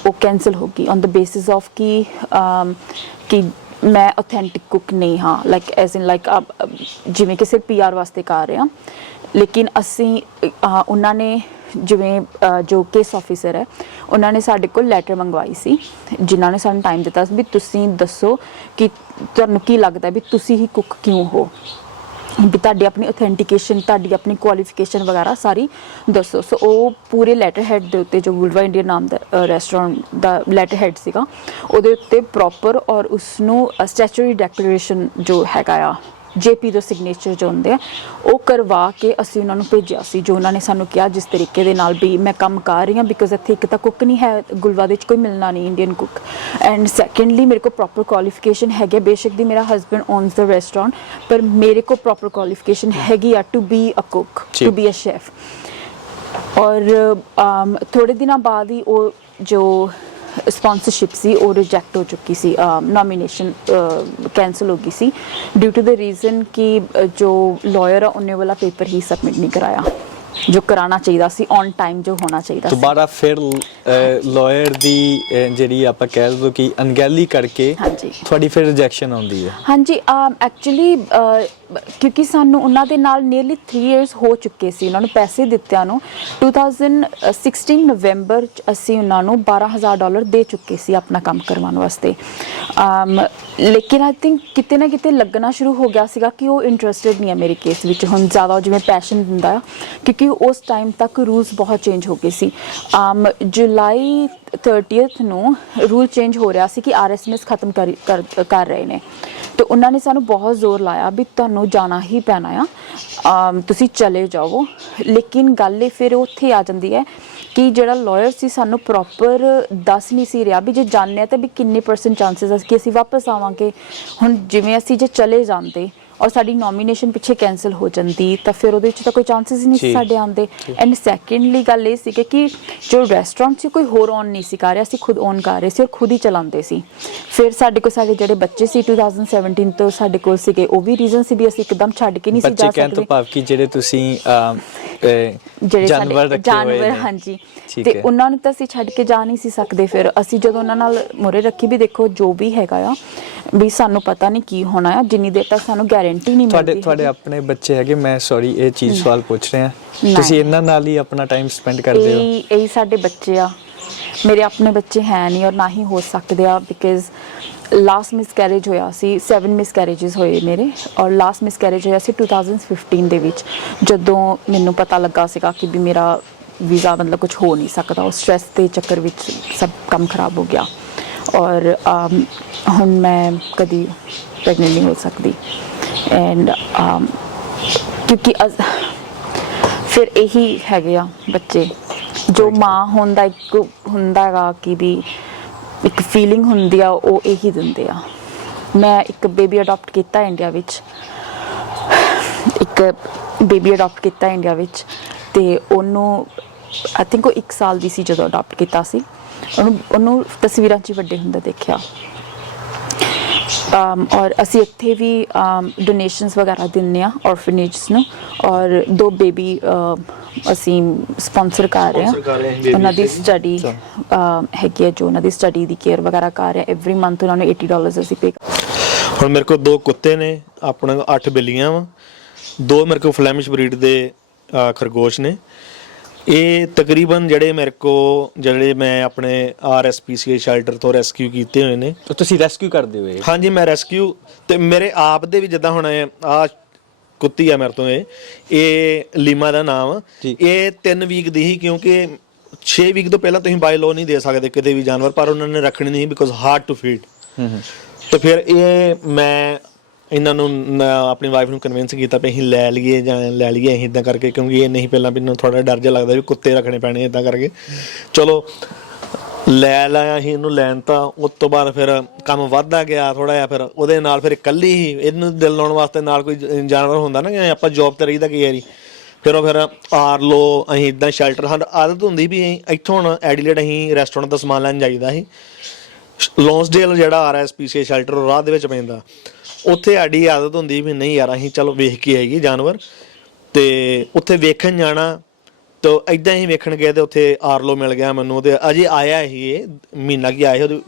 ਉਹ ਕੈਂਸਲ ਹੋ ਗਈ ਔਨ ਦ ਬੇਸਿਸ ਆਫ ਕਿ ਮੈਂ ਆਥੈਂਟਿਕ ਕੁੱਕ ਨਹੀਂ ਹਾਂ, ਲਾਈਕ ਐਜ਼ ਇਨ ਲਾਈਕ ਜਿਵੇਂ ਕਿਸੇ PR ਵਾਸਤੇ ਕਰ ਰਹੇ ਹਾਂ। ਲੇਕਿਨ ਅਸੀਂ ਉਹਨਾਂ ਨੇ ਜਿਵੇਂ ਜੋ ਕੇਸ ਆਫਿਸਰ ਹੈ ਉਹਨਾਂ ਨੇ ਸਾਡੇ ਕੋਲ ਲੈਟਰ ਮੰਗਵਾਈ ਸੀ, ਜਿਨ੍ਹਾਂ ਨੇ ਸਾਨੂੰ ਟਾਈਮ ਦਿੱਤਾ ਸੀ ਵੀ ਤੁਸੀਂ ਦੱਸੋ ਕਿ ਤੁਹਾਨੂੰ ਕੀ ਲੱਗਦਾ ਵੀ ਤੁਸੀਂ ਹੀ ਕੁੱਕ ਕਿਉਂ ਹੋ, ਵੀ ਤੁਹਾਡੀ ਆਪਣੀ ਆਥੈਂਟੀਕੇਸ਼ਨ, ਤੁਹਾਡੀ ਆਪਣੀ ਕੁਆਲੀਫਿਕੇਸ਼ਨ ਵਗੈਰਾ ਸਾਰੀ ਦੱਸੋ। ਸੋ ਉਹ ਪੂਰੇ ਲੈਟਰ ਹੈਡ ਦੇ ਉੱਤੇ ਜੋ ਗੁਲਵਾ ਇੰਡੀਅਨ ਨਾਮ ਦਾ ਰੈਸਟੋਰੈਂਟ ਦਾ ਲੈਟਰ ਹੈਡ ਸੀਗਾ ਉਹਦੇ ਉੱਤੇ ਪ੍ਰੋਪਰ ਔਰ ਉਸਨੂੰ ਸਟੈਚੂਰੀ ਡੈਕਲੇਰੇਸ਼ਨ ਜੋ ਹੈਗਾ ਆ JP ਦੇ ਸਿਗਨੇਚਰ ਜੋ ਹੁੰਦੇ ਆ ਉਹ ਕਰਵਾ ਕੇ ਅਸੀਂ ਉਹਨਾਂ ਨੂੰ ਭੇਜਿਆ ਸੀ, ਜੋ ਉਹਨਾਂ ਨੇ ਸਾਨੂੰ ਕਿਹਾ ਜਿਸ ਤਰੀਕੇ ਦੇ ਨਾਲ ਵੀ ਮੈਂ ਕੰਮ ਕਰ ਰਹੀ ਹਾਂ। ਬਿਕੋਜ਼ ਇੱਥੇ ਇੱਕ ਤਾਂ ਕੁੱਕ ਨਹੀਂ ਹੈ ਗੁਲਵਾ ਦੇ ਵਿੱਚ, ਕੋਈ ਮਿਲਣਾ ਨਹੀਂ ਇੰਡੀਅਨ ਕੁੱਕ, ਐਂਡ ਸੈਕੰਡਲੀ ਮੇਰੇ ਕੋਲ ਪ੍ਰੋਪਰ ਕੁਆਲੀਫਿਕੇਸ਼ਨ ਹੈਗੀ। ਬੇਸ਼ੱਕ ਦੀ ਮੇਰਾ ਹਸਬੈਂਡ ਓਨਸ ਦ ਰੈਸਟੋਰੈਂਟ, ਪਰ ਮੇਰੇ ਕੋਲ ਪ੍ਰੋਪਰ ਕੁਆਲੀਫਿਕੇਸ਼ਨ ਹੈਗੀ ਆ to be a cook, to be a chef. ਔਰ ਥੋੜੇ ਦਿਨਾਂ ਬਾਅਦ ਹੀ ਉਹ ਜੋ ਸਪਾਂਸਰਸ਼ਿਪ ਸੀ ਉਹ ਰਿਜੈਕਟ ਹੋ ਚੁੱਕੀ ਸੀ, ਨੋਮੀਨੇਸ਼ਨ ਕੈਂਸਲ ਹੋ ਗਈ ਸੀ ਡਿਊ ਟੂ ਦ ਰੀਜ਼ਨ ਕਿ ਜੋ ਲਾਇਰ ਆ ਉਹਨੇ ਵਾਲਾ ਪੇਪਰ ਹੀ ਸਬਮਿਟ ਨਹੀਂ ਕਰਾਇਆ ਜੋ ਕਰਾਉਣਾ ਚਾਹੀਦਾ ਸੀ ਔਨ ਟਾਈਮ, ਜੋ ਹੋਣਾ ਚਾਹੀਦਾ ਸੀ। ਦੁਬਾਰਾ ਫਿਰ ਲਾਇਰ ਦੀ ਜਿਹੜੀ ਆਪਾਂ ਕਹਿ ਲਓ ਕਿ ਅਣਗਹਿਲੀ ਕਰਕੇ ਹਾਂਜੀ ਤੁਹਾਡੀ ਫਿਰ ਰਿਜੈਕਸ਼ਨ ਆਉਂਦੀ ਹੈ? ਹਾਂਜੀ ਐਕਚੁਅਲੀ ਕਿਉਂਕਿ ਸਾਨੂੰ ਉਹਨਾਂ ਦੇ ਨਾਲ ਨੀਅਰਲੀ 3 ਇਅਰਸ ਹੋ ਚੁੱਕੇ ਸੀ ਉਹਨਾਂ ਨੂੰ ਪੈਸੇ ਦਿੱਤਿਆਂ ਨੂੰ। 2016 ਨਵੰਬਰ 'ਚ ਅਸੀਂ ਉਹਨਾਂ ਨੂੰ $12,000 ਦੇ ਚੁੱਕੇ ਸੀ ਆਪਣਾ ਕੰਮ ਕਰਵਾਉਣ ਵਾਸਤੇ। ਲੇਕਿਨ ਆਈ ਥਿੰਕ ਕਿਤੇ ਨਾ ਕਿਤੇ ਲੱਗਣਾ ਸ਼ੁਰੂ ਹੋ ਗਿਆ ਸੀਗਾ ਕਿ ਉਹ ਇੰਟਰਸਟਿਡ ਨਹੀਂ ਹੈ ਮੇਰੇ ਕੇਸ ਵਿੱਚ ਹੁਣ ਜ਼ਿਆਦਾ, ਜਿਵੇਂ ਪੈਸ਼ਨ ਦਿੰਦਾ ਆ, ਕਿਉਂਕਿ ਉਸ ਟਾਈਮ ਤੱਕ ਰੂਲਸ ਬਹੁਤ ਚੇਂਜ ਹੋ ਗਏ ਸੀ। ਜੁਲਾਈ 30 ਨੂੰ ਰੂਲ ਚੇਂਜ ਹੋ ਰਿਹਾ ਸੀ ਕਿ RSMS ਖਤਮ ਕਰ ਰਹੇ ਨੇ, ਤੇ ਉਹਨਾਂ ਨੇ ਸਾਨੂੰ ਬਹੁਤ ਜ਼ੋਰ ਲਾਇਆ ਵੀ ਤੁਹਾਨੂੰ ਜਾਣਾ ਹੀ ਪੈਣਾ ਆ, ਤੁਸੀਂ ਚਲੇ ਜਾਓ। ਲੇਕਿਨ ਗੱਲ ਇਹ ਫਿਰ ਉੱਥੇ ਆ ਜਾਂਦੀ ਹੈ ਕਿ ਜਿਹੜਾ ਲਾਇਰ ਸੀ ਸਾਨੂੰ ਪ੍ਰੋਪਰ ਦੱਸ ਨਹੀਂ ਸੀ ਰਿਹਾ ਵੀ ਜੇ ਜਾਣਦੇ ਹਾਂ ਤਾਂ ਵੀ ਕਿੰਨੇ % ਚਾਂਸਸ ਆ ਕਿ ਅਸੀਂ ਵਾਪਸ ਆਵਾਂਗੇ। ਹੁਣ ਜਿਵੇਂ ਅਸੀਂ ਜੇ ਚਲੇ ਜਾਂਦੇ ਔਰ ਸਾਡੀ ਨੋਮੀਨੇਸ਼ਨ ਪਿੱਛੇ ਕੈਂਸਲ ਹੋ ਜਾਂਦੀ ਤਾਂ ਫਿਰ ਉਹਦੇ ਵਿੱਚ ਤਾਂ ਕੋਈ ਚਾਂਸਸ ਹੀ ਨਹੀਂ ਸੀ ਸਾਡੇ ਆਉਂਦੇ। ਐਂਡ ਸੈਕੰਡਲੀ ਗੱਲ ਇਹ ਸੀ ਕਿ ਜੋ ਰੈਸਟੋਰੈਂਟ ਸੀ ਕੋਈ ਹੋਰ ਓਨ ਨਹੀਂ ਸੀ ਕਰ ਰਿਹਾ, ਅਸੀਂ ਖੁਦ ਓਨ ਕਰ ਰਹੇ ਸੀ ਔਰ ਖੁਦ ਹੀ ਚਲਾਉਂਦੇ ਸੀ। ਫਿਰ ਸਾਡੇ ਜਿਹੜੇ ਬੱਚੇ ਸੀ 2017 ਤੋਂ ਸਾਡੇ ਕੋਲ ਸੀਗੇ, ਉਹ ਵੀ ਰੀਜ਼ਨ ਸੀ ਵੀ ਅਸੀਂ ਇੱਕਦਮ ਛੱਡ ਕੇ ਨਹੀਂ ਸੀ ਜਾ ਸਕਦੇ। ਤੋਂ ਭਾਵ ਕਿ ਜਿਹੜੇ ਤੁਸੀਂ ਜਾਨਵਰ ਰੱਖੇ ਹੋਏ ਨੇ, ਹਾਂਜੀ, ਤੇ ਉਹਨਾਂ ਨੂੰ ਤਾਂ ਅਸੀਂ ਛੱਡ ਕੇ ਜਾ ਨਹੀਂ ਸੀ ਸਕਦੇ। ਫਿਰ ਅਸੀਂ ਜਦੋਂ ਉਹਨਾਂ ਨਾਲ ਮੁਹਰੇ ਰੱਖੀ ਵੀ ਦੇਖੋ ਜੋ ਵੀ ਹੈਗਾ ਆ ਵੀ ਸਾਨੂੰ ਪਤਾ ਨਹੀਂ ਕੀ ਹੋਣਾ ਆ, ਜਿੰਨੀ ਦੇਰ ਤੱਕ ਸਾਨੂੰ ਗਾਰੰਟੀ ਨਹੀਂ ਮਿਲਦੀ। ਤੁਹਾਡੇ ਆਪਣੇ ਬੱਚੇ ਹੈਗੇ? ਮੈਂ ਸੌਰੀ ਇਹ ਚੀਜ਼ ਸਵਾਲ ਪੁੱਛ ਰਿਹਾ, ਤੁਸੀਂ ਇਹਨਾਂ ਨਾਲ ਹੀ ਆਪਣਾ ਟਾਈਮ ਸਪੈਂਡ ਕਰਦੇ ਹੋ? ਇਹੀ ਸਾਡੇ ਬੱਚੇ ਆ, ਮੇਰੇ ਆਪਣੇ ਬੱਚੇ ਹੈ ਨਹੀਂ ਔਰ ਨਾ ਹੀ ਹੋ ਸਕਦੇ ਆ, ਬਿਕਾਜ਼ ਲਾਸਟ ਮਿਸਕੈਰੇਜ ਹੋਇਆ ਸੀ, 7 ਮਿਸਕੈਰੇਜਸ ਹੋਏ ਮੇਰੇ, ਔਰ ਲਾਸਟ ਮਿਸਕੈਰੇਜ ਹੋਇਆ ਸੀ 2015 ਦੇ ਵਿੱਚ, ਜਦੋਂ ਮੈਨੂੰ ਪਤਾ ਲੱਗਾ ਸੀਗਾ ਕਿ ਵੀ ਮੇਰਾ ਵੀਜ਼ਾ ਮਤਲਬ ਕੁਝ ਹੋ ਨਹੀਂ ਸਕਦਾ। ਉਸ ਸਟ੍ਰੈਸ ਦੇ ਚੱਕਰ ਵਿੱਚ ਸਭ ਕੰਮ ਖਰਾਬ ਹੋ ਗਿਆ ਔਰ ਹੁਣ ਮੈਂ ਕਦੀ ਪ੍ਰੈਗਨੈਂਟ ਨਹੀਂ ਹੋ ਸਕਦੀ। ਐਂਡ ਕਿਉਂਕਿ ਫਿਰ ਇਹੀ ਹੈਗੇ ਆ ਬੱਚੇ ਜੋ ਮਾਂ ਹੋਣ ਦਾ ਇੱਕ ਹੁੰਦਾ ਹੈਗਾ ਕਿ ਵੀ ਇੱਕ ਫੀਲਿੰਗ ਹੁੰਦੀ ਆ, ਉਹ ਇਹੀ ਦਿੰਦੇ ਆ। ਮੈਂ ਇੱਕ ਬੇਬੀ ਅਡਾਪਟ ਕੀਤਾ ਇੰਡੀਆ ਵਿੱਚ, ਤੇ ਉਹਨੂੰ ਆਈ ਥਿੰਕ ਉਹ 1 ਸਾਲ ਦੀ ਸੀ ਜਦੋਂ ਅਡਾਪਟ ਕੀਤਾ ਸੀ। ਉਹਨੂੰ ਤਸਵੀਰਾਂ 'ਚ ਵੱਡੇ ਹੁੰਦੇ ਦੇਖਿਆ। ਔਰ ਅਸੀਂ ਇੱਥੇ ਵੀ ਡੋਨੇਸ਼ਨਸ ਵਗੈਰਾ ਦਿੰਦੇ ਹਾਂ ਔਰਫਨੇਜਸ ਨੂੰ, ਔਰ 2 ਬੇਬੀ ਅਸੀਂ ਸਪਾਂਸਰ ਕਰ ਰਹੇ ਹਾਂ। ਉਹਨਾਂ ਦੀ ਸਟੱਡੀ ਹੈਗੀ ਹੈ, ਜੋ ਉਹਨਾਂ ਦੀ ਸਟੱਡੀ ਦੀ ਕੇਅਰ ਵਗੈਰਾ ਕਰ ਰਹੇ, ਐਵਰੀ ਮੰਥ ਉਹਨਾਂ ਨੂੰ $80 ਅਸੀਂ ਪੇ। ਹੁਣ ਮੇਰੇ ਕੋਲ 2 ਕੁੱਤੇ ਨੇ, ਆਪਣੇ 8 ਬਿੱਲੀਆਂ ਵਾ, 2 ਮੇਰੇ ਕੋਲ ਫਲੈਮਿਸ਼ ਬਰੀਡ ਦੇ ਖਰਗੋਸ਼ ਨੇ। ਇਹ ਤਕਰੀਬਨ ਜਿਹੜੇ ਮੈਂ ਆਪਣੇ RSPCA ਸ਼ੈਲਟਰ ਤੋਂ ਰੈਸਕਿਊ ਕੀਤੇ ਹੋਏ ਨੇ। ਤੁਸੀਂ ਰੈਸਕਿਊ ਕਰਦੇ ਹੋਏ? ਹਾਂਜੀ, ਮੈਂ ਰੈਸਕਿਊ, ਤੇ ਮੇਰੇ ਆਪ ਦੇ ਵੀ ਜਿੱਦਾਂ ਹੁਣ ਆ ਕੁੱਤੀ ਆ ਮੇਰੇ ਤੋਂ, ਇਹ ਲੀਮਾ ਦਾ ਨਾਮ, ਇਹ 3 ਵੀਕ ਦੀ ਹੀ, ਕਿਉਂਕਿ 6 ਵੀਕ ਤੋਂ ਪਹਿਲਾਂ ਤੁਸੀਂ ਬਾਈ ਲੋ ਨਹੀਂ ਦੇ ਸਕਦੇ ਕਿਤੇ ਵੀ ਜਾਨਵਰ, ਪਰ ਉਹਨਾਂ ਨੇ ਰੱਖਣੀ ਨਹੀਂ ਬਿਕੋਜ਼ ਹਾਰਡ ਟੂ ਫੀਡ। ਤੇ ਫਿਰ ਇਹ ਮੈਂ ਇਹਨਾਂ ਨੂੰ ਆਪਣੀ ਵਾਈਫ ਨੂੰ ਕਨਵਿੰਸ ਕੀਤਾ ਵੀ ਅਸੀਂ ਲੈ ਲਈਏ ਅਸੀਂ ਇੱਦਾਂ ਕਰਕੇ, ਕਿਉਂਕਿ ਇਹ ਨਹੀਂ ਪਹਿਲਾਂ ਮੈਨੂੰ ਥੋੜਾ ਡਰ ਜਿਹਾ ਲੱਗਦਾ ਵੀ ਕੁੱਤੇ ਰੱਖਣੇ ਪੈਣੇ ਇੱਦਾਂ ਕਰਕੇ। ਚਲੋ ਲੈ ਲਿਆ ਅਸੀਂ ਇਹਨੂੰ, ਲੈਣ ਤਾਂ ਉਸ ਤੋਂ ਬਾਅਦ ਫਿਰ ਕੰਮ ਵੱਧਦਾ ਗਿਆ ਥੋੜਾ ਜਿਹਾ। ਫਿਰ ਉਹਦੇ ਨਾਲ ਫਿਰ ਇਕੱਲੀ ਹੀ ਇਹਨੂੰ ਦਿਲ ਲਾਉਣ ਵਾਸਤੇ ਨਾਲ ਕੋਈ ਜਾਨਵਰ ਹੁੰਦਾ ਨਾ, ਕਿ ਆਪਾਂ ਜੋਬ ਤੇ ਰਹੀਦਾ ਕਈ ਵਾਰੀ, ਫਿਰ ਉਹ ਫਿਰ RLO ਅਸੀਂ ਇੱਦਾਂ ਸ਼ੈਲਟਰ, ਸਾਨੂੰ ਆਦਤ ਹੁੰਦੀ ਵੀ ਇੱਥੋਂ ਹੁਣ ਐਡੀਲੇਡ ਅਸੀਂ ਰੈਸਟੋਰੈਂਟ ਦਾ ਸਮਾਨ ਲੈਣ ਜਾਈਦਾ ਸੀ। ਲੌਂਸਡੇਲ ਜਿਹੜਾ RSPCA ਸ਼ੈਲਟਰ ਰਾਹ ਦੇ ਵਿੱਚ ਪੈਂਦਾ, ਉੱਥੇ ਸਾਡੀ ਆਦਤ ਹੁੰਦੀ ਵੀ ਨਹੀਂ ਯਾਰ ਅਸੀਂ ਚਲੋ ਵੇਖ ਕੇ ਆਈਏ ਜਾਨਵਰ, ਤੇ ਉੱਥੇ ਵੇਖਣ ਜਾਣਾ। ਤਾਂ ਇੱਦਾਂ ਹੀ ਵੇਖਣ ਗਏ ਤੇ ਉੱਥੇ RLO ਮਿਲ ਗਿਆ ਮੈਨੂੰ, ਤੇ ਅਜੇ ਆਇਆ ਹੀ ਇਹ ਮਹੀਨਾ ਕੀ ਆਇਆ। ਉਹਦੀ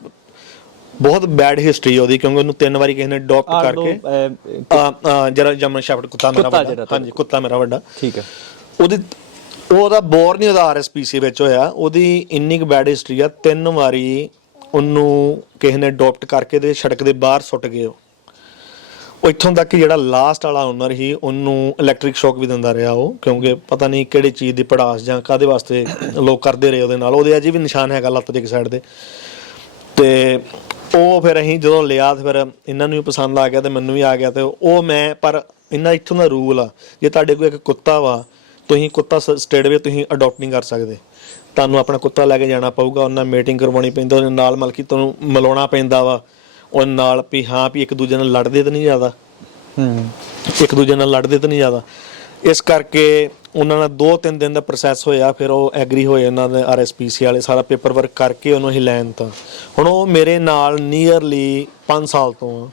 ਬਹੁਤ ਬੈਡ ਹਿਸਟਰੀ ਉਹਦੀ, ਕਿਉਂਕਿ ਉਹਨੂੰ 3 ਵਾਰੀ ਕਿਸੇ ਨੇ ਅਡਾਪਟ ਕਰਕੇ, ਜਿਹੜਾ ਜਰਮਨ ਸ਼ੈਫਰਡ ਕੁੱਤਾ ਮੇਰਾ ਵੱਡਾ, ਹਾਂਜੀ ਕੁੱਤਾ ਮੇਰਾ ਵੱਡਾ, ਠੀਕ ਹੈ, ਉਹਦਾ ਬੋਰਨ ਹੀ ਉਹਦਾ RSPCA ਵਿੱਚ ਹੋਇਆ। ਉਹਦੀ ਇੰਨੀ ਕੁ ਬੈਡ ਹਿਸਟਰੀ ਆ, 3 ਵਾਰੀ ਉਹਨੂੰ ਕਿਸੇ ਨੇ ਅਡਾਪਟ ਕਰਕੇ ਤੇ ਸੜਕ ਦੇ ਬਾਹਰ ਸੁੱਟ ਗਏ। ਉਹ ਇੱਥੋਂ ਤੱਕ ਕਿ ਜਿਹੜਾ ਲਾਸਟ ਵਾਲਾ ਓਨਰ ਸੀ ਉਹਨੂੰ ਇਲੈਕਟ੍ਰਿਕ ਸ਼ੌਕ ਵੀ ਦਿੰਦਾ ਰਿਹਾ ਉਹ, ਕਿਉਂਕਿ ਪਤਾ ਨਹੀਂ ਕਿਹੜੀ ਚੀਜ਼ ਦੀ ਪੜਾਸ ਜਾਂ ਕਾਹਦੇ ਵਾਸਤੇ ਲੋਕ ਕਰਦੇ ਰਹੇ ਉਹਦੇ ਨਾਲ। ਉਹਦੇ ਅਜੇ ਵੀ ਨਿਸ਼ਾਨ ਹੈਗਾ ਲੱਤ ਦੇ ਇੱਕ ਸਾਈਡ ਤੇ। ਤੇ ਉਹ ਫਿਰ ਅਸੀਂ ਜਦੋਂ ਲਿਆ ਤੇ ਫਿਰ ਇਹਨਾਂ ਨੂੰ ਵੀ ਪਸੰਦ ਆ ਗਿਆ ਤੇ ਮੈਨੂੰ ਵੀ ਆ ਗਿਆ। ਤੇ ਉਹ ਮੈਂ, ਪਰ ਇਹਨਾਂ ਇੱਥੋਂ ਦਾ ਰੂਲ ਆ, ਜੇ ਤੁਹਾਡੇ ਕੋਲ ਇੱਕ ਕੁੱਤਾ ਵਾ, ਤੁਸੀਂ ਕੁੱਤਾ ਸਟੇਟ ਵਿੱਚ ਤੁਸੀਂ ਅਡਾਪਟ ਨਹੀਂ ਕਰ ਸਕਦੇ, ਤੁਹਾਨੂੰ ਆਪਣਾ ਕੁੱਤਾ ਲੈ ਕੇ ਜਾਣਾ ਪਊਗਾ, ਉਹਨਾਂ ਨਾਲ ਮੀਟਿੰਗ ਕਰਵਾਉਣੀ ਪੈਂਦੀ, ਉਹਦੇ ਨਾਲ ਮਤਲਬ ਕਿ ਤੁਹਾਨੂੰ ਮਿਲਾਉਣਾ ਪੈਂਦਾ ਵਾ ਉਹ ਨਾਲ, ਵੀ ਹਾਂ ਵੀ ਇੱਕ ਦੂਜੇ ਨਾਲ ਲੜਦੇ ਤਾਂ ਨਹੀਂ ਜ਼ਿਆਦਾ, ਇਸ ਕਰਕੇ ਉਹਨਾਂ ਨਾਲ 2-3 ਦਿਨ ਦਾ ਪ੍ਰੋਸੈਸ ਹੋਇਆ। ਫਿਰ ਉਹ ਐਗਰੀ ਹੋਏ ਉਹਨਾਂ ਦੇ RSPCA ਵਾਲੇ, ਸਾਰਾ ਪੇਪਰ ਵਰਕ ਕਰਕੇ ਉਹਨੂੰ ਅਸੀਂ ਲੈਣ ਤਾਂ। ਹੁਣ ਉਹ ਮੇਰੇ ਨਾਲ ਨੀਅਰਲੀ 5 ਸਾਲ ਤੋਂ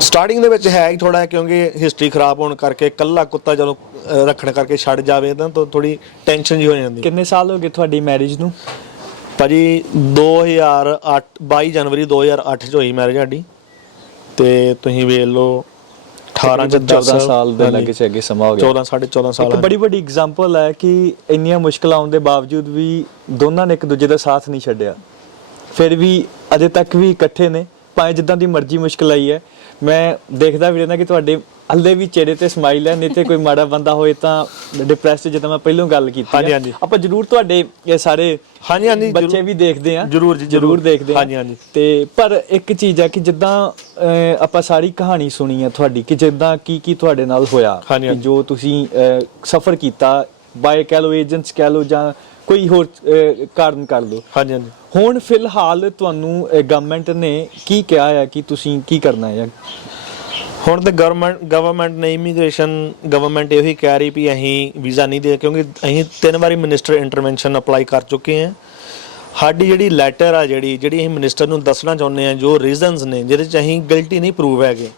ਸਟਾਰਟਿੰਗ ਦੇ ਵਿੱਚ ਹੈ ਹੀ ਥੋੜਾ, ਕਿਉਂਕਿ ਹਿਸਟਰੀ ਖਰਾਬ ਹੋਣ ਕਰਕੇ ਇਕੱਲਾ ਕੁੱਤਾ ਜਦੋਂ ਰੱਖਣ ਕਰਕੇ ਛੱਡ ਜਾਵੇ ਤਾਂ ਥੋੜੀ ਟੈਨਸ਼ਨ ਜੀ ਹੋ ਜਾਂਦੀ। ਕਿੰਨੇ ਸਾਲ ਹੋ ਗਏ ਤੁਹਾਡੀ ਮੈਰਿਜ ਨੂੰ? ਭਾਜੀ 2008 22 ਜਨਵਰੀ 2008 ਚ ਹੋਈ ਮੈਰਿਜ ਸਾਡੀ, ਤੇ ਤੁਸੀਂ ਵੇਖ ਲਓ 18 ਚ 14 ਸਾਲ ਦੇ ਲੱਗੇ ਚ ਅੱਗੇ ਸਮਾਂ ਹੋ ਗਿਆ। 14 14.5 ਸਾਲ। ਇੱਕ ਬੜੀ ਵੱਡੀ ਐਗਜ਼ਾਮਪਲ ਹੈ ਕਿ ਇੰਨੀਆਂ ਮੁਸ਼ਕਲਾਂ ਆਉਣ ਦੇ ਬਾਵਜੂਦ ਵੀ ਦੋਨਾਂ ਨੇ ਇੱਕ ਦੂਜੇ ਦਾ ਸਾਥ ਨਹੀਂ ਛੱਡਿਆ, ਫਿਰ ਵੀ ਅਜੇ ਤੱਕ ਵੀ ਇਕੱਠੇ ਨੇ, ਭਾਵੇਂ ਜਿੱਦਾਂ ਦੀ ਮਰਜ਼ੀ ਮੁਸ਼ਕਲ ਆਈ ਹੈ। ਮੈਂ ਦੇਖਦਾ ਵੀ ਰਹਿੰਦਾ ਕਿ ਤੁਹਾਡੇ ਹੱਲੇ ਵੀ ਚਿਹਰੇ ਤੇ ਸਮਾਈਲ ਹੈ, ਨਹੀਂ ਤੇ ਕੋਈ ਮਾੜਾ ਬੰਦਾ ਹੋਏ ਤਾਂ ਡਿਪਰੈਸਡ, ਜਿੱਦਾਂ ਮੈਂ ਪਹਿਲਾਂ ਗੱਲ ਕੀਤੀ ਹੈ। ਆਪਾਂ ਜ਼ਰੂਰ ਤੁਹਾਡੇ ਇਹ ਸਾਰੇ ਬੱਚੇ ਵੀ ਦੇਖਦੇ ਆ, ਜ਼ਰੂਰ ਦੇਖਦੇ ਆ। ਤੇ ਪਰ ਇੱਕ ਚੀਜ਼ ਹੈ ਕਿ ਜਿੱਦਾਂ ਆਪਾਂ ਸਾਰੀ ਕਹਾਣੀ ਸੁਣੀ ਹੈ ਤੁਹਾਡੀ, ਕਿ ਜਿੱਦਾਂ ਕੀ ਤੁਹਾਡੇ ਨਾਲ ਹੋਇਆ, ਜੋ ਤੁਸੀਂ ਸਫ਼ਰ ਕੀਤਾ, ਬਾਏ ਕਹਿ ਲਓ, ਏਜੰਟਸ ਕਹਿ ਲਓ, ਜਾਂ ਕੋਈ ਹੋਰ ਕਾਰਨ ਕਰ ਲਓ। ਹੁਣ ਫਿਲਹਾਲ ਤੁਹਾਨੂੰ ਗਵਰਨਮੈਂਟ ਨੇ ਕੀ ਕਿਹਾ ਹੈ ਕਿ ਤੁਸੀਂ ਕੀ ਕਰਨਾ ਹੈ? ਹੁਣ ਤੇ ਗਵਰਨਮੈਂਟ ਨੇ ਇਮੀਗ੍ਰੇਸ਼ਨ ਗਵਰਨਮੈਂਟ ਇਹੋ ਹੀ ਕਹਿ ਰਹੀ ਵੀ ਅਸੀਂ ਵੀਜ਼ਾ ਨਹੀਂ ਦੇ, ਕਿਉਂਕਿ ਅਸੀਂ 3 ਵਾਰੀ ਮਿਨਿਸਟਰ ਇੰਟਰਵੈਂਸ਼ਨ ਅਪਲਾਈ ਕਰ ਚੁੱਕੇ ਹਾਂ। ਸਾਡੀ ਜਿਹੜੀ ਲੈਟਰ ਆ ਜਿਹੜੀ ਅਸੀਂ ਮਿਨਿਸਟਰ ਨੂੰ ਦੱਸਣਾ ਚਾਹੁੰਦੇ ਹਾਂ, ਜੋ ਰੀਜ਼ਨਸ ਨੇ ਜਿਹਦੇ 'ਚ ਅਸੀਂ ਗਿਲਟੀ ਨਹੀਂ ਪ੍ਰੂਵ ਹੈਗੇ,